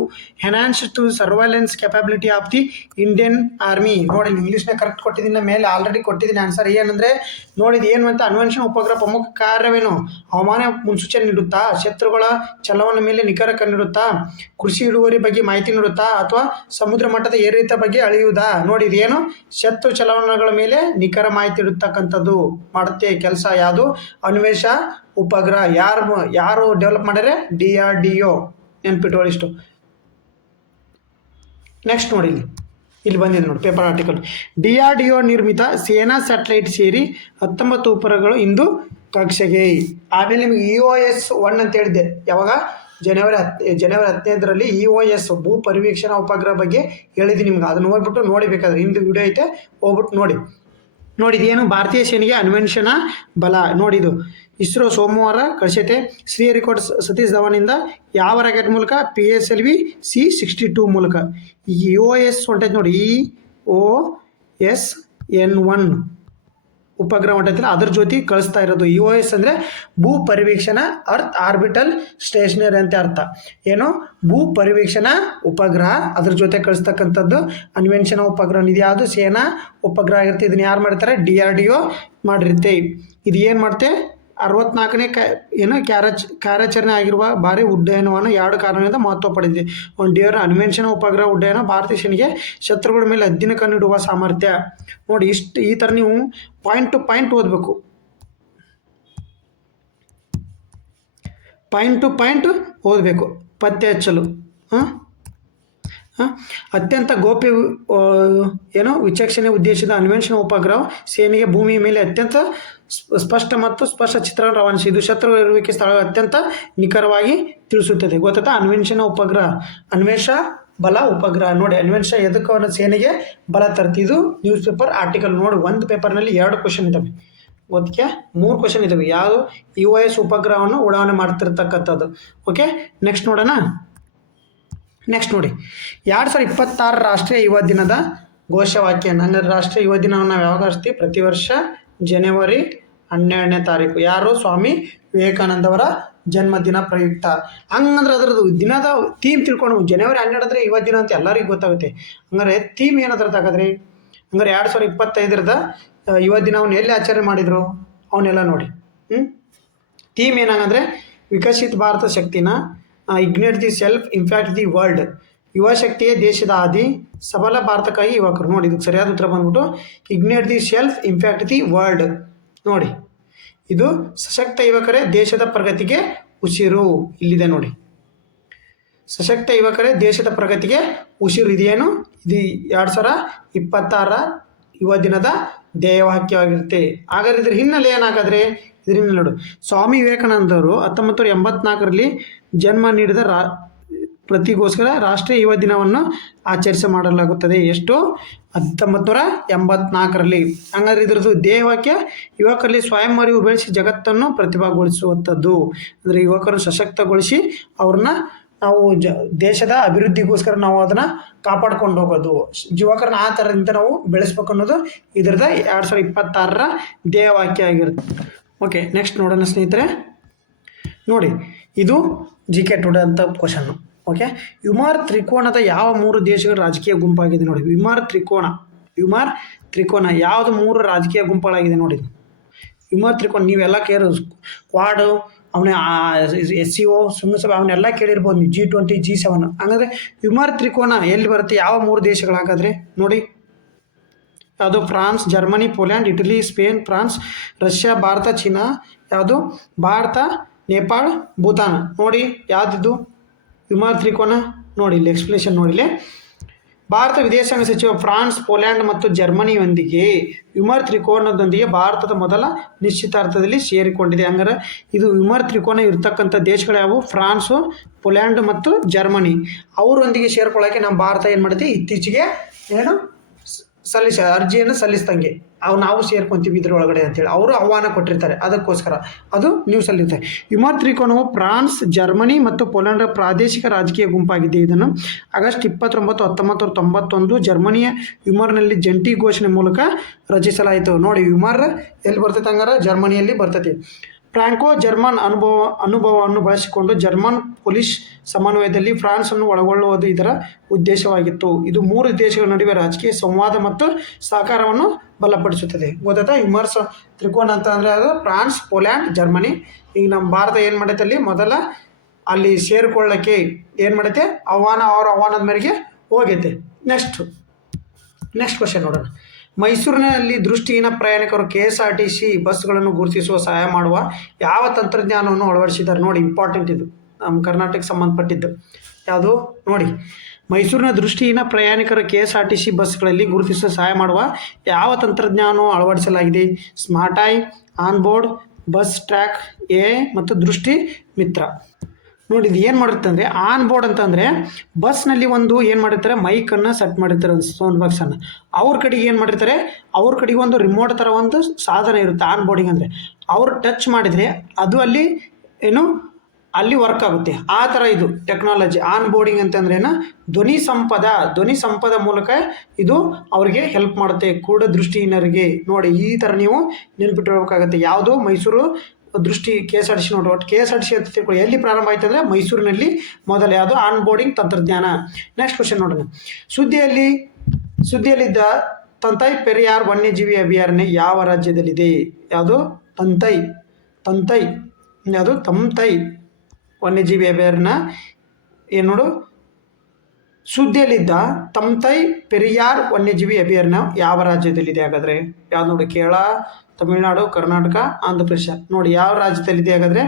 enhanced to surveillance capability of the Indian army. ನೋಡಿ, ಇಂಗ್ಲೀಷ್ನ ಕರೆಕ್ಟ್ ಕೊಟ್ಟಿದ್ದೀನಿ, ಮೇಲೆ ಆಲ್ರೆಡಿ ಕೊಟ್ಟಿದ್ದೀನಿ ಆನ್ಸರ್. ಏನಂದ್ರೆ ನೋಡಿದ್ ಏನು ಅಂತ? ಅನ್ವೇಷಣ ಉಪಗ್ರಹ ಪ್ರಮುಖ ಕಾರ್ಯವೇನು? ಹವಾಮಾನ ಮುನ್ಸೂಚನೆ ನೀಡುತ್ತಾ? ಶತ್ರುಗಳ ಚಲವನ ಮೇಲೆ ನಿಖರ ನೀಡುತ್ತಾ? ಕೃಷಿ ಇಳುವರಿ ಬಗ್ಗೆ ಮಾಹಿತಿ ನೀಡುತ್ತಾ? ಅಥವಾ ಸಮುದ್ರ ಮಟ್ಟದ ಏರಿಳಿತ ಬಗ್ಗೆ ಅಳೆಯುವುದಾ? ನೋಡಿ, ಇದೇನು? ಶತ್ರು ಚಲವಣಗಳ ಮೇಲೆ ನಿಖರ ಮಾಹಿತಿ ಇರತಕ್ಕಂಥದ್ದು ಮಾಡುತ್ತೆ ಕೆಲಸ. ಯಾವುದು? ಅನ್ವೇಷ ಉಪಗ್ರಹ. ಯಾರು ಡೆವಲಪ್ ಮಾಡ್ಯಾರೆ? DRDO. ನೆನ್ಪಿಟ್ಟುಕೊಳ್ಳಿ ಇಷ್ಟು. ನೆಕ್ಸ್ಟ್ ನೋಡಿ, ಇಲ್ಲಿ ಬಂದಿದೆ ನೋಡಿ ಪೇಪರ್ ಆರ್ಟಿಕಲ್. DRDO ನಿರ್ಮಿತ ಸೇನಾ ಸ್ಯಾಟಲೈಟ್ ಸೇರಿ 19 ಉಪಗ್ರಹಗಳು ಇಂದು ಕಕ್ಷೆಗೆ. ಆಮೇಲೆ ನಿಮಗೆ EOS 1 ಅಂತ ಹೇಳಿದ್ದೆ. ಯಾವಾಗ? ಜನವರಿ 15ರಲ್ಲಿ EOS ಭೂ ಪರಿವೀಕ್ಷಣಾ ಉಪಗ್ರಹ ಬಗ್ಗೆ ಹೇಳಿದ್ದೀನಿ ನಿಮ್ಗೆ. ಅದನ್ನ ಹೋಗ್ಬಿಟ್ಟು ನೋಡಿಬೇಕಾದ್ರೆ ಹಿಂದೆ ವಿಡಿಯೋ ಐತೆ, ಹೋಗ್ಬಿಟ್ಟು ನೋಡಿ. ಇದೇನು? ಭಾರತೀಯ ಸೇನೆಗೆ ಅನ್ವೇಷಣಾ ಬಲ. ನೋಡಿದು ಇಸ್ರೋ ಸೋಮವಾರ ಕಳಿಸೈತೆ. ಶ್ರೀಹರಿಕೋಟ ಸತೀಶ್ ಧವನಿಂದ ಯಾವ ರಾಕೆಟ್ ಮೂಲಕ? PSLV C-62 ಮೂಲಕ. EOS ಹೊಂಟೈತೆ ನೋಡಿ, EOSN-1 ಉಪಗ್ರಹ ಹೊಂಟೈತಿಲ್ಲ, ಅದ್ರ ಜೊತೆ ಕಳಿಸ್ತಾ ಇರೋದು. EOS ಅಂದರೆ ಭೂ ಪರಿವೀಕ್ಷಣಾ ಅರ್ತ್ ಆರ್ಬಿಟಲ್ ಸ್ಟೇಷನರಿ ಅಂತ ಅರ್ಥ. ಏನು? ಭೂ ಪರಿವೀಕ್ಷಣಾ ಉಪಗ್ರಹ, ಅದ್ರ ಜೊತೆ ಕಳಿಸ್ತಕ್ಕಂಥದ್ದು ಅನ್ವೇಷಣಾ ಉಪಗ್ರಹ. ಇದು ಯಾವುದು? ಸೇನಾ ಉಪಗ್ರಹ ಆಗಿರುತ್ತೆ. ಇದನ್ನ ಯಾರು ಮಾಡ್ತಾರೆ? DRDO ಮಾಡಿರುತ್ತೆ. ಇದು ಏನು ಮಾಡುತ್ತೆ? 64ನೇ ಕಾರ್ಯಾಚರಣೆ ಆಗಿರುವ ಭಾರಿ ಉಡ್ಡಯನವನ್ನು 2 ಕಾರಣದಿಂದ ಮಹತ್ವ ಪಡೆದಿದೆ. ಒಂದು ಅನ್ವೇಷಣಾ ಉಪಗ್ರಹ ಉಡ್ಡಯನ ಭಾರತೀಯ ಸೇನೆಗೆ ಶತ್ರುಗಳ ಮೇಲೆ ಹದ್ದಿನ ಕಣ್ಣಿಡುವ ಸಾಮರ್ಥ್ಯ. ನೋಡಿ, ಈ ಥರ ನೀವು ಪಾಯಿಂಟ್ ಟು ಪಾಯಿಂಟ್ ಓದಬೇಕು. ಪತ್ತೆ ಹಚ್ಚಲು ಅತ್ಯಂತ ಗೋಪ್ಯ ವಿಚಕ್ಷಣೆ ಉದ್ದೇಶದ ಅನ್ವೇಷಣಾ ಉಪಗ್ರಹ ಸೇನೆಗೆ ಭೂಮಿಯ ಮೇಲೆ ಅತ್ಯಂತ ಸ್ಪಷ್ಟ ಮತ್ತು ಸ್ಪಷ್ಟ ಚಿತ್ರವನ್ನು ರವಾನಿಸಿ ಇದು ಶತ್ರುಗಳ ಇರುವಿಕೆ ಸ್ಥಳ ಅತ್ಯಂತ ನಿಖರವಾಗಿ ತಿಳಿಸುತ್ತದೆ. ಗೊತ್ತಾ? ಅನ್ವೇಷಣಾ ಉಪಗ್ರಹ, ಅನ್ವೇಷಾ ಬಲ ಉಪಗ್ರಹ. ನೋಡಿ, ಅನ್ವೇಷಣಾ ಎದಕ್ಕೆ ಸೇನೆಗೆ ಬಲ ತರ್ತಿದ್ದು ನ್ಯೂಸ್ ಪೇಪರ್ ಆರ್ಟಿಕಲ್. ನೋಡಿ, ಒಂದು ಪೇಪರ್ನಲ್ಲಿ 2 ಕ್ವಶನ್ ಇದ್ದಾವೆ, ಅದಕ್ಕೆ 3 ಕ್ವಶನ್ ಇದ್ದಾವೆ. ಯಾವುದು? EOS ಉಪಗ್ರಹವನ್ನು ಉಡಾವಣೆ ಮಾಡ್ತಿರ್ತಕ್ಕಂಥದ್ದು. ಓಕೆ, ನೆಕ್ಸ್ಟ್ ನೋಡೋಣ. ನೋಡಿ, 2026 ರಾಷ್ಟ್ರೀಯ ಯುವ ದಿನದ ಘೋಷವಾಕ್ಯ. ನನ್ನ ರಾಷ್ಟ್ರೀಯ ಯುವ ದಿನವನ್ನು ನಾವು ಯಾವಾಗ ಆಚರಿಸ್ತೀವಿ? ಪ್ರತಿ ವರ್ಷ ಜನವರಿ 12ನೇ ತಾರೀಕು. ಯಾರು? ಸ್ವಾಮಿ ವಿವೇಕಾನಂದವರ ಜನ್ಮದಿನ ಪ್ರಯುಕ್ತ. ಹಂಗಂದ್ರೆ ಅದರದ್ದು ದಿನದ ಥೀಮ್ ತಿಳ್ಕೊಂಡು, ಜನವರಿ 12 ಅಂದರೆ ಯುವ ದಿನ ಅಂತ ಎಲ್ಲರಿಗೂ ಗೊತ್ತಾಗುತ್ತೆ. ಹಂಗಾರೆ ಥೀಮ್ ಏನದ್ರದ್ದು ಹಾಗಾದ್ರೆ? ಹಂಗಾರೆ 2025ರದ ಯುವ ದಿನವನ್ನು ಎಲ್ಲಿ ಆಚರಣೆ ಮಾಡಿದರು ಅವನ್ನೆಲ್ಲ ನೋಡಿ. ಥೀಮ್ ಏನಾಗಂದರೆ ವಿಕಸಿತ ಭಾರತ ಶಕ್ತಿನ, ignite the self, impact the world. ಯುವ ಶಕ್ತಿಯೇ ದೇಶದ ಆದಿ, ಸಬಲ ಭಾರತಕ್ಕಾಗಿ ಯುವಕರು. ನೋಡಿ, ಇದಕ್ಕೆ ಸರಿಯಾದ ಉತ್ತರ ಬಂದ್ಬಿಟ್ಟು ignite the self, impact the world. ನೋಡಿ, ಇದು ಸಶಕ್ತ ಯುವಕರೇ ದೇಶದ ಪ್ರಗತಿಗೆ ಉಸಿರು. ಇಲ್ಲಿದೆ ನೋಡಿ, ಸಶಕ್ತ ಯುವಕರೇ ದೇಶದ ಪ್ರಗತಿಗೆ ಉಸಿರು. ಇದೇನು? ಇದು 2026 ಯುವ ದಿನದ ಧ್ಯೇಯವಾಕ್ಯವಾಗಿರುತ್ತೆ. ಹಾಗಾದ್ರೆ ಇದ್ರ ಹಿನ್ನೆಲೆ ಏನಾಗಾದ್ರೆ? ಇದ್ರ ಹಿನ್ನೆಲೆ ನೋಡು, ಸ್ವಾಮಿ ವಿವೇಕಾನಂದರು 1984ರಲ್ಲಿ ಜನ್ಮ ನೀಡಿದ ಪ್ರತಿಗೋಸ್ಕರ ರಾಷ್ಟ್ರೀಯ ಯುವ ದಿನವನ್ನು ಮಾಡಲಾಗುತ್ತದೆ. ಎಷ್ಟು? 1984ರಲ್ಲಿ. ಹಂಗಾದ್ರೆ ಇದ್ರದ್ದು ಧ್ಯೇಯವಾಕ್ಯ ಯುವಕರಲ್ಲಿ ಸ್ವಯಂ ಅರಿವು ಬೆಳೆಸಿ ಜಗತ್ತನ್ನು ಪ್ರತಿಭಾಗೊಳಿಸುವಂಥದ್ದು. ಅಂದರೆ ಯುವಕರನ್ನು ಸಶಕ್ತಗೊಳಿಸಿ ಅವ್ರನ್ನ ನಾವು ದೇಶದ ಅಭಿವೃದ್ಧಿಗೋಸ್ಕರ ನಾವು ಅದನ್ನು ಕಾಪಾಡ್ಕೊಂಡು ಹೋಗೋದು, ಯುವಕರನ್ನ ಆ ಥರದಿಂದ ನಾವು ಬೆಳೆಸ್ಬೇಕು ಅನ್ನೋದು ಇದರದ 2026ರ ಧ್ಯೇಯವಾಕ್ಯ ಆಗಿರುತ್ತೆ. ಓಕೆ, ನೆಕ್ಸ್ಟ್ ನೋಡೋಣ ಸ್ನೇಹಿತರೆ. ನೋಡಿ, ಇದು GK ಟುಡೇ ಅಂತ ಕ್ವಶನ್ನು. ಓಕೆ, ವಿಮಾರ್ ತ್ರಿಕೋನದ ಯಾವ 3 ದೇಶಗಳ ರಾಜಕೀಯ ಗುಂಪಾಗಿದೆ? ನೋಡಿ, ವಿಮಾರ್ ತ್ರಿಕೋನ ಯಾವುದು 3 ರಾಜಕೀಯ ಗುಂಪುಗಳಾಗಿದೆ? ನೋಡಿ, ವಿಮಾರ್ ತ್ರಿಕೋನ ನೀವೆಲ್ಲ ಕ್ವಾಡು, ಅವನೇ SCO, ಶೃಂಗಸಭೆ ಅವನ್ನೆಲ್ಲ ಕೇಳಿರ್ಬೋದು ನೀವು. G20, G7. ಹಂಗಂದರೆ ವಿಮಾರ್ ತ್ರಿಕೋನ ಎಲ್ಲಿ ಬರುತ್ತೆ? ಯಾವ 3 ದೇಶಗಳಾಗಾದರೆ? ನೋಡಿ, ಯಾವುದು? France, Germany, Poland, Italy, Spain. France, Russia, Bharat, China. ಯಾವುದು? ಭಾರತ, ನೇಪಾಳ, ಭೂತಾನ್. ನೋಡಿ, ಯಾವುದಿದ್ದು ವಿಮಾರ್ ತ್ರಿಕೋನ? ನೋಡಿ, ಇಲ್ಲಿ ಎಕ್ಸ್ಪ್ಲೇಷನ್ ನೋಡಿಲಿ. ಭಾರತ ವಿದೇಶಾಂಗ ಸಚಿವ ಫ್ರಾನ್ಸ್, ಪೋಲ್ಯಾಂಡ್ ಮತ್ತು ಜರ್ಮನಿಯೊಂದಿಗೆ ವಿಮಾರ್ ತ್ರಿಕೋನದೊಂದಿಗೆ ಭಾರತದ ಮೊದಲ ನಿಶ್ಚಿತಾರ್ಥದಲ್ಲಿ ಸೇರಿಕೊಂಡಿದೆ. ಹಂಗಾರೆ ಇದು ವಿಮಾರ್ ತ್ರಿಕೋನ ಇರ್ತಕ್ಕಂಥ ದೇಶಗಳು ಯಾವುವು? ಫ್ರಾನ್ಸು, ಪೋಲ್ಯಾಂಡ್ ಮತ್ತು ಜರ್ಮನಿ. ಅವರೊಂದಿಗೆ ಸೇರ್ಕೊಳ್ಳೋಕ್ಕೆ ನಮ್ಮ ಭಾರತ ಏನು ಮಾಡುತ್ತೆ? ಇತ್ತೀಚೆಗೆ ಅರ್ಜಿಯನ್ನು ಸಲ್ಲಿಸ್ದಂಗೆ ನಾವು ಸೇರ್ಕೊಂತೀವಿ ಇದರೊಳಗಡೆ ಅಂತೇಳಿ ಅವರು ಆಹ್ವಾನ ಕೊಟ್ಟಿರ್ತಾರೆ. ಅದಕ್ಕೋಸ್ಕರ ಅದು ನ್ಯೂಸಲ್ಲಿರುತ್ತೆ. ವಿಮಾರ್ ತ್ರಿಕೋನವು ಫ್ರಾನ್ಸ್, ಜರ್ಮನಿ ಮತ್ತು ಪೋಲೆಂಡ್ ಪ್ರಾದೇಶಿಕ ರಾಜಕೀಯ ಗುಂಪಾಗಿದೆ. ಇದನ್ನು ಆಗಸ್ಟ್ 29, 1991 ಜರ್ಮನಿಯ ವಿಮಾರ್ನಲ್ಲಿ ಜಂಟಿ ಘೋಷಣೆ ಮೂಲಕ ರಚಿಸಲಾಯಿತು. ನೋಡಿ, ವಿಮಾರ್ ಎಲ್ಲಿ ಬರ್ತೈತೆ? ಹಂಗಾರೆ ಜರ್ಮನಿಯಲ್ಲಿ ಬರ್ತೈತೆ. ಫ್ರಾಂಕೋ ಜರ್ಮನ್ ಅನುಭವವನ್ನು ಬಳಸಿಕೊಂಡು ಜರ್ಮನ್ ಪೊಲೀಸ್ ಸಮನ್ವಯದಲ್ಲಿ ಫ್ರಾನ್ಸನ್ನು ಒಳಗೊಳ್ಳುವುದು ಇದರ ಉದ್ದೇಶವಾಗಿತ್ತು. ಇದು 3 ದೇಶಗಳ ನಡುವೆ ರಾಜಕೀಯ ಸಂವಾದ ಮತ್ತು ಸಹಕಾರವನ್ನು ಬಲಪಡಿಸುತ್ತದೆ. ಗೊತ್ತಾ? ವಿಮರ್ಶ ತ್ರಿಕೋನ ಅಂತ ಅಂದರೆ ಅದು ಫ್ರಾನ್ಸ್, ಪೋಲ್ಯಾಂಡ್, ಜರ್ಮನಿ. ಈಗ ನಮ್ಮ ಭಾರತ ಏನು ಮಾಡೈತೆ? ಅಲ್ಲಿ ಮೊದಲ ಅಲ್ಲಿ ಸೇರಿಕೊಳ್ಳೋಕ್ಕೆ ಏನು ಮಾಡೈತೆ? ಆಹ್ವಾನದ ಮೇರೆಗೆ ಹೋಗೈತೆ. ನೆಕ್ಸ್ಟ್ ಕ್ವಶನ್ ನೋಡೋಣ. ಮೈಸೂರಿನಲ್ಲಿ ದೃಷ್ಟಿಹೀನ ಪ್ರಯಾಣಿಕರು KSRTC ಬಸ್ಗಳನ್ನು ಗುರುತಿಸುವ ಸಹಾಯ ಮಾಡುವ ಯಾವ ತಂತ್ರಜ್ಞಾನವನ್ನು ಅಳವಡಿಸಿದ್ದಾರೆ? ನೋಡಿ, ಇಂಪಾರ್ಟೆಂಟ್ ಇದು, ನಮ್ಮ ಕರ್ನಾಟಕಕ್ಕೆ ಸಂಬಂಧಪಟ್ಟಿದ್ದು. ಯಾವುದು? ನೋಡಿ, ಮೈಸೂರಿನ ದೃಷ್ಟಿಹೀನ ಪ್ರಯಾಣಿಕರ KSRTC ಬಸ್ಗಳಲ್ಲಿ ಗುರುತಿಸುವ ಸಹಾಯ ಮಾಡುವ ಯಾವ ತಂತ್ರಜ್ಞಾನವನ್ನು ಅಳವಡಿಸಲಾಗಿದೆ? Smart I, onboard, bus track AI ಮತ್ತು ದೃಷ್ಟಿ ಮಿತ್ರ. ನೋಡಿ ಇದು ಏನು ಮಾಡಿರುತ್ತೆ ಅಂದರೆ ಆನ್ ಬೋರ್ಡ್ ಅಂತಂದರೆ ಬಸ್ನಲ್ಲಿ ಒಂದು ಏನು ಮಾಡಿರ್ತಾರೆ ಮೈಕನ್ನು ಸೆಟ್ ಮಾಡಿರ್ತಾರೆ ಒಂದು ಸೌಂಡ್ ಬಾಕ್ಸನ್ನು. ಅವ್ರ ಕಡೆಗೆ ಏನು ಮಾಡಿರ್ತಾರೆ, ಅವ್ರ ಕಡೆಗೆ ಒಂದು ರಿಮೋಟ್ ಥರ ಒಂದು ಸಾಧನ ಇರುತ್ತೆ ಆನ್ ಬೋರ್ಡಿಂಗ್ ಅಂದರೆ. ಅವರು ಟಚ್ ಮಾಡಿದರೆ ಅದು ಅಲ್ಲಿ ಏನು ಅಲ್ಲಿ ವರ್ಕ್ ಆಗುತ್ತೆ. ಆ ಥರ ಇದು ಟೆಕ್ನಾಲಜಿ ಆನ್ ಬೋರ್ಡಿಂಗ್ ಅಂತಂದ್ರೇನು, ಧ್ವನಿ ಸಂಪದ ಮೂಲಕ ಇದು ಅವರಿಗೆ ಹೆಲ್ಪ್ ಮಾಡುತ್ತೆ ಕೂಡ ದೃಷ್ಟಿಹೀನರಿಗೆ. ನೋಡಿ ಈ ಥರ ನೀವು ನೆನ್ಪಿಟ್ಟಿರ್ಬೇಕಾಗುತ್ತೆ. ಯಾವುದು ಮೈಸೂರು ದೃಷ್ಟಿ KSRTC ನೋಡಿ. ಒಟ್ಟು KSRTC ಅಂತ ತಿಳ್ಕೊಳ್ಳಿ. ಎಲ್ಲಿ ಪ್ರಾರಂಭ ಆಯ್ತು ಅಂದರೆ ಮೈಸೂರಿನಲ್ಲಿ ಮೊದಲು. ಯಾವುದು ಆನ್ ಬೋರ್ಡಿಂಗ್ ತಂತ್ರಜ್ಞಾನ. ನೆಕ್ಸ್ಟ್ ಕ್ವಶನ್ ನೋಡೋಣ. ಸುದ್ದಿಯಲ್ಲಿದ್ದ ತಂತೈ ಪೆರಿಯಾರ್ ವನ್ಯಜೀವಿ ಅಭಯಾರಣ್ಯ ಯಾವ ರಾಜ್ಯದಲ್ಲಿದೆ? ಯಾವುದು ತಂತೈ ಯಾವುದು ತಮ್ತೈ ವನ್ಯಜೀವಿ ಅಭಯಾರಣ್ಯ ಏನು ನೋಡು. ಸುದ್ದಿಯಲ್ಲಿದ್ದ ತಮ್ತೈ ಪೆರಿಯಾರ್ ವನ್ಯಜೀವಿ ಅಭಯಾರಣ್ಯ ಯಾವ ರಾಜ್ಯದಲ್ಲಿದೆ? ಹಾಗಾದರೆ ಯಾವ್ದು ನೋಡಿ, ಕೇರಳ, ತಮಿಳುನಾಡು, ಕರ್ನಾಟಕ, ಆಂಧ್ರ ಪ್ರದೇಶ. ನೋಡಿ ಯಾವ ರಾಜ್ಯದಲ್ಲಿದೆ ಹಾಗಾದರೆ,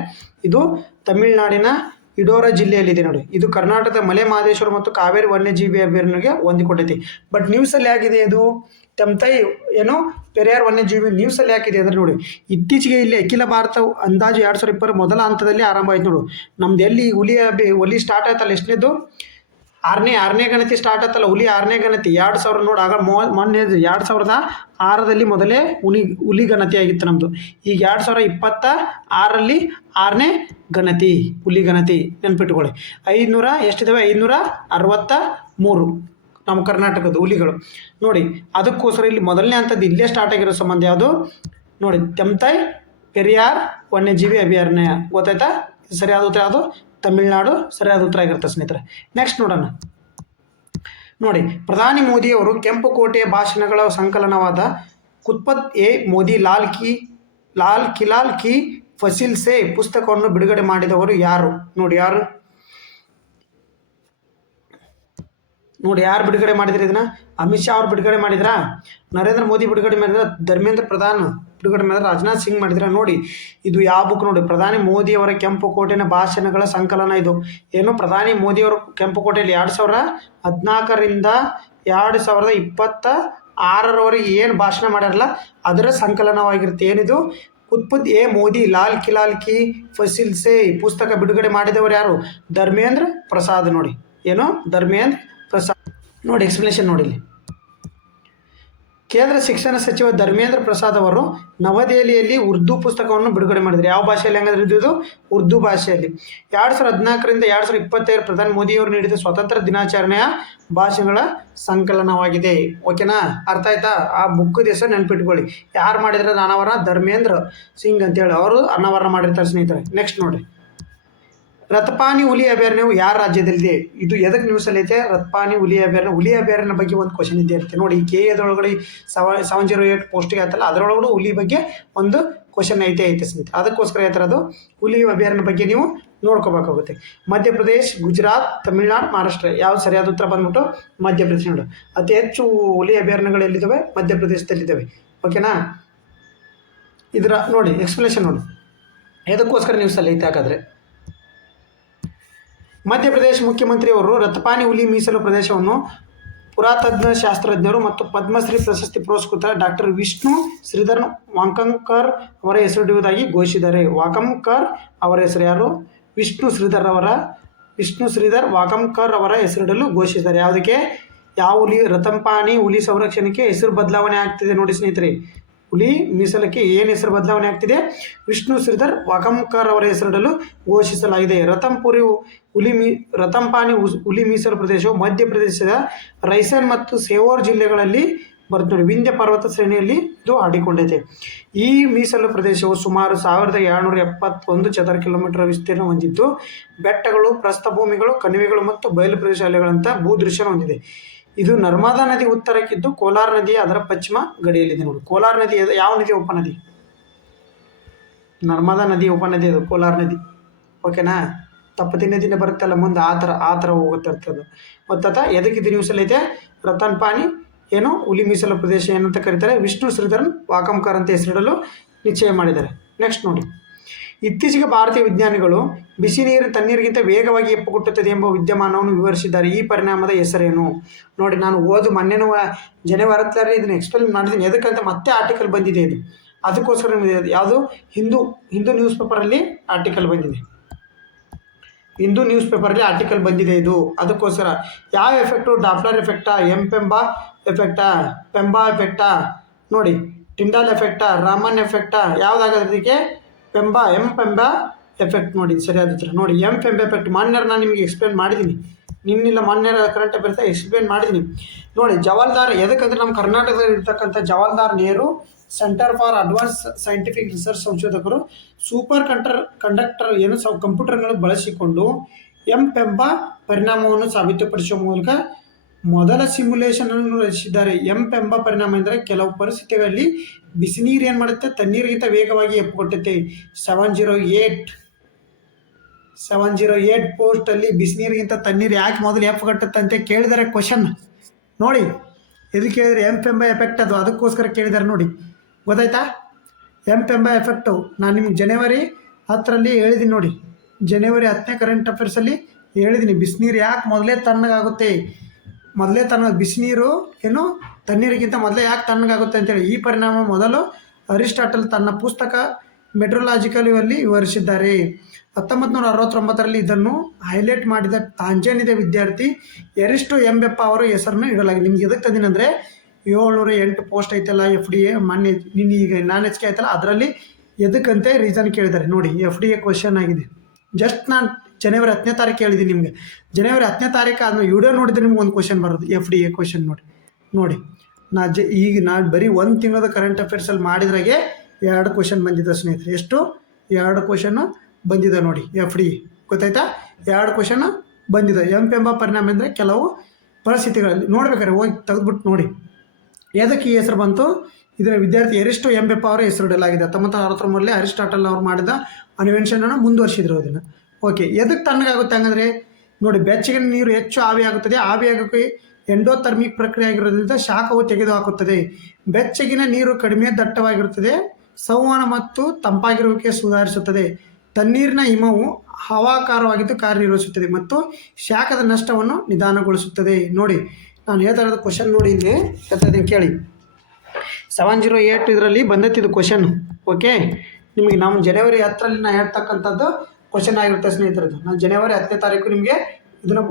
ಇದು ತಮಿಳುನಾಡಿನ ಇಡೋರ ಜಿಲ್ಲೆಯಲ್ಲಿದೆ ನೋಡಿ. ಇದು ಕರ್ನಾಟಕದ ಮಲೆ ಮಹದೇಶ್ವರ ಮತ್ತು ಕಾವೇರಿ ವನ್ಯಜೀವಿ ಅಭಯಾರಣ್ಯಗೆ ಹೊಂದಿಕೊಂಡೈತಿ. ಬಟ್ ನ್ಯೂಸಲ್ಲಿ ಆಗಿದೆ ಇದು ತಮ್ತೈ ಏನು ಪೆರಿಯಾರ್ ವನ್ಯಜೀವಿ ನ್ಯೂಸಲ್ಲಿ ಹಾಕಿದೆ ಅಂದರೆ ನೋಡಿ, ಇತ್ತೀಚೆಗೆ ಇಲ್ಲಿ ಅಖಿಲ ಭಾರತ ಅಂದಾಜು 2020 ಮೊದಲ ಹಂತದಲ್ಲಿ ಆರಂಭ ಆಯ್ತು ನೋಡು. ನಮ್ದು ಎಲ್ಲಿ ಹುಲಿ ಸ್ಟಾರ್ಟ್ ಆಯ್ತಲ್ಲ, ಎಷ್ಟನೇದು ಆರನೇ ಗಣತಿ ಸ್ಟಾರ್ಟ್ ಆಯ್ತಲ್ಲ, ಹುಲಿ 6ನೇ ಗಣತಿ 2000 ನೋಡಿ. ಆಗ ಮೊನ್ನೆ 2006ರಲ್ಲಿ ಮೊದಲೇ ಹುಲಿ ಗಣತಿ ಆಗಿತ್ತು ನಮ್ಮದು. ಈಗ 2026ರಲ್ಲಿ 6ನೇ ಗಣತಿ ಹುಲಿ ಗಣತಿ. ನೆನ್ಪಿಟ್ಕೊಳ್ಳಿ. 500 ಎಷ್ಟಿದ್ದಾವೆ? 563 ನಮ್ಮ ಕರ್ನಾಟಕದ ಹುಲಿಗಳು ನೋಡಿ. ಅದಕ್ಕೋಸ್ಕರ ಇಲ್ಲಿ ಮೊದಲನೇ ಹಂತದ್ದು ಇಲ್ಲೇ ಸ್ಟಾರ್ಟ್ ಆಗಿರೋ ಸಂಬಂಧ ಯಾವುದು ನೋಡಿ, ತಮ್ತೈ ಪೆರಿಯಾರ್ ವನ್ಯಜೀವಿ ಅಭಯಾರಣ್ಯ. ಗೊತ್ತಾಯ್ತಾ? ಸರಿಯಾದ ಉತ್ತರ ಯಾವುದು? ತಮಿಳುನಾಡು ಸರಿಯಾದ ಉತ್ತರ ಆಗಿರುತ್ತೆ ಸ್ನೇಹಿತರೆ. ನೆಕ್ಸ್ಟ್ ನೋಡೋಣ. ನೋಡಿ, ಪ್ರಧಾನಿ ಮೋದಿಯವರು ಕೆಂಪು ಕೋಟೆಯ ಭಾಷಣಗಳ ಸಂಕಲನವಾದ ಕುತ್ಬತ್ ಎ ಮೋದಿ ಲಾಲ್ ಕಿ ಫಸಿಲ್ ಸೆ ಪುಸ್ತಕವನ್ನು ಬಿಡುಗಡೆ ಮಾಡಿದವರು ಯಾರು? ನೋಡಿ ಯಾರು ಬಿಡುಗಡೆ ಮಾಡಿದ್ರು ಇದನ್ನ? ಅಮಿತ್ ಶಾ ಅವ್ರು ಬಿಡುಗಡೆ ಮಾಡಿದ್ರಾ? ನರೇಂದ್ರ ಮೋದಿ ಬಿಡುಗಡೆ ಮಾಡಿದ್ರ? ಧರ್ಮೇಂದ್ರ ಪ್ರಧಾನ್ ಬಿಡುಗಡೆ ಮಾಡಿದ್ರ? ರಾಜನಾಥ್ ಸಿಂಗ್ ಮಾಡಿದ್ರ? ನೋಡಿ ಇದು ಯಾವ ಬುಕ್ ನೋಡಿ, ಪ್ರಧಾನಿ ಮೋದಿಯವರ ಕೆಂಪು ಕೋಟೆಯ ಭಾಷಣಗಳ ಸಂಕಲನ. ಇದು ಏನು ಪ್ರಧಾನಿ ಮೋದಿಯವರು ಕೆಂಪು ಕೋಟೆಯಲ್ಲಿ 2014ರಿಂದ 2026ರವರೆಗೆ ಏನು ಭಾಷಣ ಮಾಡ್ಯಾರಲ್ಲ ಅದರ ಸಂಕಲನವಾಗಿರುತ್ತೆ. ಏನಿದು? ಕುತ್ಬತ್ ಎ ಮೋದಿ ಲಾಲ್ ಕಿ ಫಸಿಲ್ ಸೆ ಪುಸ್ತಕ ಬಿಡುಗಡೆ ಮಾಡಿದವರು ಯಾರು? ಧರ್ಮೇಂದ್ರ ಪ್ರಸಾದ್. ನೋಡಿ ಏನು ಧರ್ಮೇಂದ್ರ ಪ್ರಸಾದ್. ನೋಡಿ ಎಕ್ಸ್ಪ್ಲನೇಷನ್ ನೋಡಿ ಇಲ್ಲಿ. ಕೇಂದ್ರ ಶಿಕ್ಷಣ ಸಚಿವ ಧರ್ಮೇಂದ್ರ ಪ್ರಸಾದ್ ಅವರು ನವದೆಹಲಿಯಲ್ಲಿ ಉರ್ದು ಪುಸ್ತಕವನ್ನು ಬಿಡುಗಡೆ ಮಾಡಿದ್ದಾರೆ. ಯಾವ ಭಾಷೆಯಲ್ಲಿ? ಹಂಗಾದ್ರೆ ಇದು ಉರ್ದು ಭಾಷೆಯಲ್ಲಿ. 2014ರಿಂದ 2025 ಪ್ರಧಾನಿ ಮೋದಿಯವರು ನೀಡಿದ ಸ್ವಾತಂತ್ರ್ಯ ದಿನಾಚರಣೆಯ ಭಾಷಣಗಳ ಸಂಕಲನವಾಗಿದೆ. ಓಕೆನಾ? ಅರ್ಥ ಆಯ್ತಾ? ಆ ಬುಕ್ಕದ ಹೆಸರು ನೆನ್ಪಿಟ್ಕೊಳ್ಳಿ. ಯಾರು ಮಾಡಿದ್ರೆ? ಅನಾವರಣ ಧರ್ಮೇಂದ್ರ ಸಿಂಗ್ ಅಂತೇಳಿ ಅವರು ಅನಾವರಣ ಮಾಡಿರ್ತಾರೆ ಸ್ನೇಹಿತರೆ. ನೆಕ್ಸ್ಟ್ ನೋಡಿ, ರತ್ಪಾನಿ ಹುಲಿ ಅಭಯಾರಣ್ಯವು ಯಾವ ರಾಜ್ಯದಲ್ಲಿದೆ? ಇದು ಎದಕ್ಕೆ ನ್ಯೂಸಲ್ಲಿ ಐತೆ? ರತ್ಪಾನಿ ಹುಲಿ ಅಭಯಾರಣ್ಯ ಬಗ್ಗೆ ಒಂದು ಕ್ವಶನ್ ಇದ್ದೇ ಇರುತ್ತೆ ನೋಡಿ. KA ದ 708 ಪೋಸ್ಟಿಗೆ ಆಯ್ತಲ್ಲ, ಅದರೊಳಗಡೆ ಹುಲಿ ಬಗ್ಗೆ ಒಂದು ಕ್ವಶನ್ ಐತೆ ಸ್ನೇಹಿತರೆ. ಅದಕ್ಕೋಸ್ಕರ ಹೇಳ್ತಾರೆ ಹುಲಿ ಅಭಯಾರಣ್ಯ ಬಗ್ಗೆ ನೀವು ನೋಡ್ಕೋಬೇಕಾಗುತ್ತೆ. ಮಧ್ಯಪ್ರದೇಶ್, ಗುಜರಾತ್, ತಮಿಳುನಾಡು, ಮಹಾರಾಷ್ಟ್ರ. ಯಾವ್ದು ಸರಿಯಾದ ಉತ್ತರ ಬಂದ್ಬಿಟ್ಟು ಮಧ್ಯಪ್ರದೇಶ ನೋಡು. ಅತಿ ಹೆಚ್ಚು ಹುಲಿ ಅಭಯಾರಣ್ಯಗಳು ಎಲ್ಲಿದ್ದಾವೆ? ಮಧ್ಯಪ್ರದೇಶದಲ್ಲಿದ್ದಾವೆ. ಓಕೆನಾ? ಇದರ ನೋಡಿ ಎಕ್ಸ್ಪ್ಲನೇಷನ್ ನೋಡಿ, ಎದಕ್ಕೋಸ್ಕರ ನ್ಯೂಸಲ್ಲಿ ಐತೆ ಹಾಗಾದರೆ. ಮಧ್ಯಪ್ರದೇಶ ಮುಖ್ಯಮಂತ್ರಿಯವರು ರತ್ಪಾನಿ ಹುಲಿ ಮೀಸಲು ಪ್ರದೇಶವನ್ನು ಪುರಾತತ್ವ ಶಾಸ್ತ್ರಜ್ಞರು ಮತ್ತು ಪದ್ಮಶ್ರೀ ಪ್ರಶಸ್ತಿ ಪುರಸ್ಕೃತ ಡಾಕ್ಟರ್ ವಿಷ್ಣು ಶ್ರೀಧರ್ ವಾಕಂಕರ್ ಅವರ ಹೆಸರಿಡುವುದಾಗಿ ಘೋಷಿಸಿದ್ದಾರೆ. ವಾಕಂಕರ್ ಅವರ ಹೆಸರು ಯಾರು? ವಿಷ್ಣು ಶ್ರೀಧರ್ ವಾಕಂಕರ್ ಅವರ ಹೆಸರಿಡಲು ಘೋಷಿಸಿದ್ದಾರೆ. ಯಾವುದಕ್ಕೆ? ಯಾವ ಹುಲಿ? ರತಂಪಾನಿ ಹುಲಿ ಸಂರಕ್ಷಣೆಗೆ ಹೆಸರು ಬದಲಾವಣೆ ಆಗ್ತಿದೆ ನೋಡಿ ಸ್ನೇಹಿತರೆ. ಹುಲಿ ಮೀಸಲಕ್ಕೆ ಏನು ಹೆಸರು ಬದಲಾವಣೆ ಆಗ್ತಿದೆ? ವಿಷ್ಣು ಶ್ರೀಧರ್ ವಾಕಂಕರ್ ಅವರ ಹೆಸರಿಡಲು ಘೋಷಿಸಲಾಗಿದೆ. ರತಂಪಾನಿ ಹುಲಿ ಮೀಸಲು ಪ್ರದೇಶವು ಮಧ್ಯಪ್ರದೇಶದ ರೈಸನ್ ಮತ್ತು ಸೇವೋರ್ ಜಿಲ್ಲೆಗಳಲ್ಲಿ ಬರ್ತದೆ. ವಿಂಧ್ಯ ಪರ್ವತ ಶ್ರೇಣಿಯಲ್ಲಿ ಇದು ಹರಡಿಕೊಂಡಿದೆ. ಈ ಮೀಸಲು ಪ್ರದೇಶವು ಸುಮಾರು 1771 ಚದರ ಕಿಲೋಮೀಟರ್ ವಿಸ್ತೀರ್ಣ ಹೊಂದಿದ್ದು ಬೆಟ್ಟಗಳು, ಪ್ರಸ್ಥಭೂಮಿಗಳು, ಕಣಿವೆಗಳು ಮತ್ತು ಬಯಲು ಪ್ರದೇಶ ಅಲೆಗಳಂಥ ಭೂದೃಶ್ಯ ಹೊಂದಿದೆ. ಇದು ನರ್ಮದಾ ನದಿ ಉತ್ತರಕ್ಕಿದ್ದು ಕೋಲಾರ ನದಿಯ ಅದರ ಪಶ್ಚಿಮ ಗಡಿಯಲ್ಲಿದೆ ನೋಡಿ. ಕೋಲಾರ ನದಿ ಯಾವ ನದಿ? ಉಪನದಿ. ನರ್ಮದಾ ನದಿ ಉಪನದಿ ಅದು ಕೋಲಾರ ನದಿ. ಓಕೆನಾ? ತಪ್ಪತಿ ನದಿನೇ ಬರುತ್ತಲ್ಲ ಮುಂದೆ, ಆ ಥರ ಹೋಗುತ್ತಿರ್ತದೆ. ಗೊತ್ತಾಯ್ತಾ? ಎದಕ್ಕೆ ಇದು ನ್ಯೂಸಲ್ಲಿ ಐತೆ? ರತನ್ಪಾನಿ ಏನು ಹುಲಿ ಮೀಸಲು ಪ್ರದೇಶ ಏನಂತ ಕರೀತಾರೆ? ವಿಷ್ಣು ಶ್ರೀಧರನ್ ವಾಕಂಕರ್ ಅಂತ ಹೆಸರಿಡಲು ನಿಶ್ಚಯ ಮಾಡಿದ್ದಾರೆ. ನೆಕ್ಸ್ಟ್ ನೋಡಿ, ಇತ್ತೀಚೆಗೆ ಭಾರತೀಯ ವಿಜ್ಞಾನಿಗಳು ಬಿಸಿ ನೀರು ತಣ್ಣೀರಿಗಿಂತ ವೇಗವಾಗಿ ಹೆಪ್ಪುಗಟ್ಟುತ್ತದೆ ಎಂಬ ವಿದ್ಯಮಾನವನ್ನು ವಿವರಿಸಿದ್ದಾರೆ. ಈ ಪರಿಣಾಮದ ಹೆಸರೇನು? ನೋಡಿ, ನಾನು ಮೊನ್ನೆನೂ ಜನವರಿ ಇದನ್ನು ಎಕ್ಸ್ಪ್ಲೇನ್ ಮಾಡಿದ್ದೀನಿ. ಎದಕ್ಕಂತ ಮತ್ತೆ ಆರ್ಟಿಕಲ್ ಬಂದಿದೆ ಇದು. ಅದಕ್ಕೋಸ್ಕರ ಯಾವುದು ಹಿಂದೂ ನ್ಯೂಸ್ ಪೇಪರಲ್ಲಿ ಆರ್ಟಿಕಲ್ ಬಂದಿದೆ. ಹಿಂದೂ ನ್ಯೂಸ್ ಪೇಪರಲ್ಲಿ ಆರ್ಟಿಕಲ್ ಬಂದಿದೆ ಇದು, ಅದಕ್ಕೋಸ್ಕರ. ಯಾವ ಎಫೆಕ್ಟು? ಡಾಪ್ಲರ್ ಎಫೆಕ್ಟಾ, ಪೆಂಬಾ ಎಫೆಕ್ಟಾ, ಪೆಂಬಾ ಎಫೆಕ್ಟಾ, ನೋಡಿ ಟಿಂಡಾಲ್ ಎಫೆಕ್ಟಾ, ರಾಮನ್ ಎಫೆಕ್ಟಾ, ಯಾವುದಾಗೋದಕ್ಕೆ ಪೆಂಬಾ ಎಫೆಕ್ಟ್ ನೋಡಿ ಸರಿಯಾದ ಉತ್ತರ. ನೋಡಿ ಪೆಂಬಾ ಎಫೆಕ್ಟ್ ಮಾನ್ಯರ ನಾನು ನಿಮಗೆ ಎಕ್ಸ್ಪ್ಲೇನ್ ಮಾಡಿದ್ದೀನಿ, ನಿನ್ನಿಲ್ಲ ಮಾನ್ಯರ ಕರೆಂಟ್ ಅಫೇರ್ಸ್ ಎಕ್ಸ್ಪ್ಲೇನ್ ಮಾಡಿದ್ದೀನಿ. ನೋಡಿ ಜವಾಹರ್ಲಾಲ್ ಎದಕ್ಕಂದ್ರೆ ನಮ್ಮ ಕರ್ನಾಟಕದಲ್ಲಿ ಇರ್ತಕ್ಕಂಥ Jawaharlal Nehru centre for advance scientific research ಸಂಶೋಧಕರು ಸೂಪರ್ ಕಂಡಕ್ಟರ್ ಕಂಪ್ಯೂಟರ್ಗಳನ್ನು ಬಳಸಿಕೊಂಡು ಪೆಂಬಾ ಪರಿಣಾಮವನ್ನು ಸಾಬೀತುಪಡಿಸುವ ಮೂಲಕ ಮೊದಲ ಸಿಮ್ಯುಲೇಷನ್ ಅನ್ನು ರಚಿಸಿದ್ದಾರೆ. ಪೆಂಬಾ ಪರಿಣಾಮ ಎಂದರೆ ಕೆಲವು ಪರಿಸ್ಥಿತಿಗಳಲ್ಲಿ ಬಿಸಿ ನೀರು ಏನು ಮಾಡುತ್ತೆ, ತಣ್ಣೀರಿಗಿಂತ ವೇಗವಾಗಿ ಹೆಪ್ಪುಕೊಟ್ಟುತ್ತೆ. 708 ಪೋಸ್ಟಲ್ಲಿ ಬಿಸಿನೀರಿಗಿಂತ ತಣ್ಣೀರು ಯಾಕೆ ಮೊದಲು ಹೆಪ್ಪುಗಟ್ಟುತ್ತೆ ಅಂತ ಕೇಳಿದರೆ ಕ್ವಶನ್. ನೋಡಿ ಎದು ಕೇಳಿದರೆ ಪೆಂಬಾ ಎಫೆಕ್ಟ್ ಅದು, ಅದಕ್ಕೋಸ್ಕರ ಕೇಳಿದ್ದಾರೆ. ನೋಡಿ ಗೊತ್ತಾಯ್ತಾ? ಪೆಂಬಾ ಎಫೆಕ್ಟು ನಾನು ನಿಮ್ಗೆ ಜನವರಿ 10ರಲ್ಲಿ ಹೇಳಿದ್ದೀನಿ. ನೋಡಿ ಜನವರಿ 10ನೇ ಕರೆಂಟ್ ಅಫೇರ್ಸಲ್ಲಿ ಹೇಳಿದ್ದೀನಿ, ಬಿಸಿನೀರು ಯಾಕೆ ಮೊದಲೇ ತಣ್ಣಗಾಗುತ್ತೆ, ಬಿಸಿನೀರು ಏನು ತಣ್ಣೀರಿಗಿಂತ ಮೊದಲೇ ಯಾಕೆ ತಣ್ಣಗಾಗುತ್ತೆ ಅಂತೇಳಿ. ಈ ಪರಿಣಾಮ ಮೊದಲು ಅರಿಸ್ಟಾಟಲ್ ತನ್ನ ಪುಸ್ತಕ ಮೆಟ್ರೋಲಾಜಿಕಲ್ ಇವಲ್ಲಿ ವಿವರಿಸಿದ್ದಾರೆ. 1969ರಲ್ಲಿ ಇದನ್ನು ಹೈಲೈಟ್ ಮಾಡಿದ ತಾಂಜಾನಿಯದ ವಿದ್ಯಾರ್ಥಿ ಎರಿಸ್ಟೋ ಎಂಬೆಪ್ಪ ಅವರ ಹೆಸರನ್ನು ಇಡಲಾಗಿದೆ. ನಿಮ್ಗೆ ಎದಕ್ಕೆ ತಂದಿನಿ ಅಂದರೆ 708 ಪೋಸ್ಟ್ ಐತಲ್ಲ FDA ಮೊನ್ನೆ ಈಗ NaNHK ಆಯ್ತಲ್ಲ, ಅದರಲ್ಲಿ ಎದಕ್ಕಂತೆ ರೀಸನ್ ಕೇಳಿದ್ದಾರೆ. ನೋಡಿ FDA ಕ್ವಶನ್ ಆಗಿದೆ. ಜಸ್ಟ್ ನಾನು ಜನವರಿ 10ನೇ ತಾರೀಕು ಹೇಳಿದ್ದೀನಿ ನಿಮಗೆ. ಜನವರಿ 10ನೇ ತಾರೀಕು ಆದಮೇಲೆ ವಿಡಿಯೋ ನೋಡಿದ್ರೆ ನಿಮ್ಗೆ ಒಂದು ಕ್ವಶನ್ ಬರೋದು FDA ಕ್ವಶನ್. ನೋಡಿ ಈಗ ನಾನು ಬರೀ 1 ತಿಂಗಳದ ಕರೆಂಟ್ ಅಫೇರ್ಸಲ್ಲಿ ಮಾಡಿದ್ರಾಗೆ 2 ಕ್ವಶನ್ ಬಂದಿದೆ ಸ್ನೇಹಿತರೆ. ಎಷ್ಟು? 2 ಕ್ವಶನ್ ಬಂದಿದೆ ನೋಡಿ FDA. ಗೊತ್ತಾಯ್ತಾ? 2 ಕ್ವಶನ್ ಬಂದಿದೆ. ಪೆಂಬಾ ಪರಿಣಾಮ ಅಂದರೆ ಕೆಲವು ಪರಿಸ್ಥಿತಿಗಳಲ್ಲಿ ನೋಡ್ಬೇಕಾದ್ರೆ ಹೋಗಿ ತೆಗೆದ್ಬಿಟ್ಟು ನೋಡಿ ಎದಕ್ಕೆ ಈ ಹೆಸರು ಬಂತು. ಇದರ ವಿದ್ಯಾರ್ಥಿ ಎರಿಸ್ಟೋ ಎಂಬೆಪ್ಪ ಅವರ ಹೆಸರು ಇಡಲಾಗಿದೆ. 1963ರಲ್ಲಿ ಅರಿಸ್ಟಾಟಲ್ ಅವ್ರು ಮಾಡಿದ ಅನ್ವೆನ್ಷನನ್ನು ಮುಂದುವರಿಸಿದ್ರು ಅದನ್ನು. ಓಕೆ, ಎದಕ್ಕೆ ತಣ್ಣಗಾಗುತ್ತೆ ಹಂಗಂದರೆ ನೋಡಿ, ಬೆಚ್ಚಗಿನ ನೀರು ಹೆಚ್ಚು ಆವಿಯಾಗುತ್ತದೆ. ಆವಿಯಾಗೋಕ್ಕೆ ಎಂಡೋಥರ್ಮಿಕ್ ಪ್ರಕ್ರಿಯೆ ಆಗಿರೋದ್ರಿಂದ ಶಾಖವು ತೆಗೆದುಹಾಕುತ್ತದೆ. ಬೆಚ್ಚಗಿನ ನೀರು ಕಡಿಮೆ ದಟ್ಟವಾಗಿರುತ್ತದೆ. ಸಂವಹನ ಮತ್ತು ತಂಪಾಗಿರುವಿಕೆ ಸುಧಾರಿಸುತ್ತದೆ. ತಣ್ಣೀರಿನ ಹಿಮವು ಹವಾಕಾರವಾಗಿದ್ದು ಕಾರ್ಯನಿರ್ವಹಿಸುತ್ತದೆ ಮತ್ತು ಶಾಖದ ನಷ್ಟವನ್ನು ನಿಧಾನಗೊಳಿಸುತ್ತದೆ. ನೋಡಿ ನಾನು ಹೇಳ್ತಾ ಇರೋದು ಕ್ವಶನ್ ನೋಡಿ, ಇಲ್ಲಿ ಹೇಳ್ತಾ ಇದ್ದೀನಿ ಕೇಳಿ. 708 ಇದರಲ್ಲಿ ಬಂದತ್ತಿದ್ದು ಕ್ವಶನ್. ಓಕೆ, ನಿಮಗೆ ನಮ್ಮ ಜನವರಿ 10ರಲ್ಲಿ ನಾನು ಹೇಳ್ತಕ್ಕಂಥದ್ದು ಕ್ವಶನ್ ಆಗಿರುತ್ತೆ ಸ್ನೇಹಿತರದ್ದು. ನಾನು ಜನವರಿ 10ನೇ ತಾರೀಕು ನಿಮಗೆ ಇದನ್ನು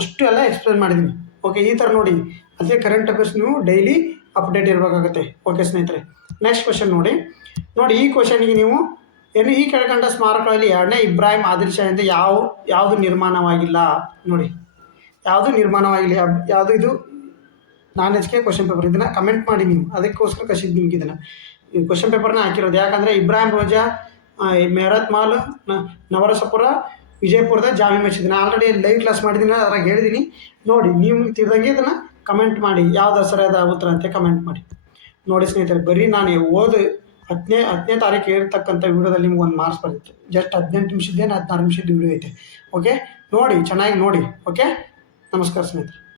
ಅಷ್ಟು ಎಲ್ಲ ಎಕ್ಸ್ಪ್ಲೇನ್ ಮಾಡಿದ್ದೀನಿ. ಓಕೆ, ಈ ಥರ ನೋಡಿ ಅದೇ ಕರೆಂಟ್ ಅಫೇರ್ಸ್ ನೀವು ಡೈಲಿ ಅಪ್ಡೇಟ್ ಇರಬೇಕಾಗುತ್ತೆ. ಓಕೆ ಸ್ನೇಹಿತರೆ, ನೆಕ್ಸ್ಟ್ ಕ್ವಶನ್ ನೋಡಿ. ಈ ಕ್ವಶನಿಗೆ ನೀವು ಈ ಕೆಳಕಂಡ ಸ್ಮಾರಕಗಳಲ್ಲಿ 2ನೇ ಇಬ್ರಾಹಿಂ ಆದಿಲ್ ಶಾ ಅಂತ ಯಾವುದು ನಿರ್ಮಾಣವಾಗಿಲ್ಲ. ನೋಡಿ ಯಾವುದು ನಿರ್ಮಾಣವಾಗಿಲ್ಲ, ಯಾವುದು ಇದು NaNHK ಕ್ವಶನ್ ಪೇಪರ್. ಇದನ್ನು ಕಮೆಂಟ್ ಮಾಡಿ ನೀವು, ಅದಕ್ಕೋಸ್ಕರ ಕಸಿದ್ದು ನಿಮ್ಗೆ ಇದನ್ನು ಕ್ವಶನ್ ಪೇಪರ್ನ ಹಾಕಿರೋದು. ಯಾಕಂದರೆ ಇಬ್ರಾಹಿಂ ರೋಜಾ, ಮೆಹರತ್ ಮಾಲ್, ನವರಸಪುರ, ವಿಜಯಪುರದ ಜಾಮಿ ಮಸೀದಿ ನಾನು ಆಲ್ರೆಡಿ ಲೈವ್ ಕ್ಲಾಸ್ ಮಾಡಿದ್ದೀನಿ, ಅದ್ರಾಗ ಹೇಳಿದ್ದೀನಿ. ನೋಡಿ ನೀವು ತಿಳಿದಂಗೆ ಇದನ್ನು ಕಮೆಂಟ್ ಮಾಡಿ, ಯಾವ್ದು ಸರಿಯಾದ ಉತ್ತರ ಅಂತ ಕಮೆಂಟ್ ಮಾಡಿ. ನೋಡಿ ಸ್ನೇಹಿತರೆ, ಬರೀ ನಾನು 10ನೇ ತಾರೀಕು ಇರ್ತಕ್ಕಂಥ ವಿಡಿಯೋದಲ್ಲಿ ನಿಮ್ಗೆ 1 ಮಾರ್ಕ್ಸ್ ಬರುತ್ತೆ. ಜಸ್ಟ್ 18 ನಿಮಿಷದ್ದೇನು 16 ನಿಮಿಷದ ವಿಡಿಯೋ ಐತೆ. ಓಕೆ, ನೋಡಿ ಚೆನ್ನಾಗಿ ನೋಡಿ. ಓಕೆ, ನಮಸ್ಕಾರ ಸ್ನೇಹಿತರೆ.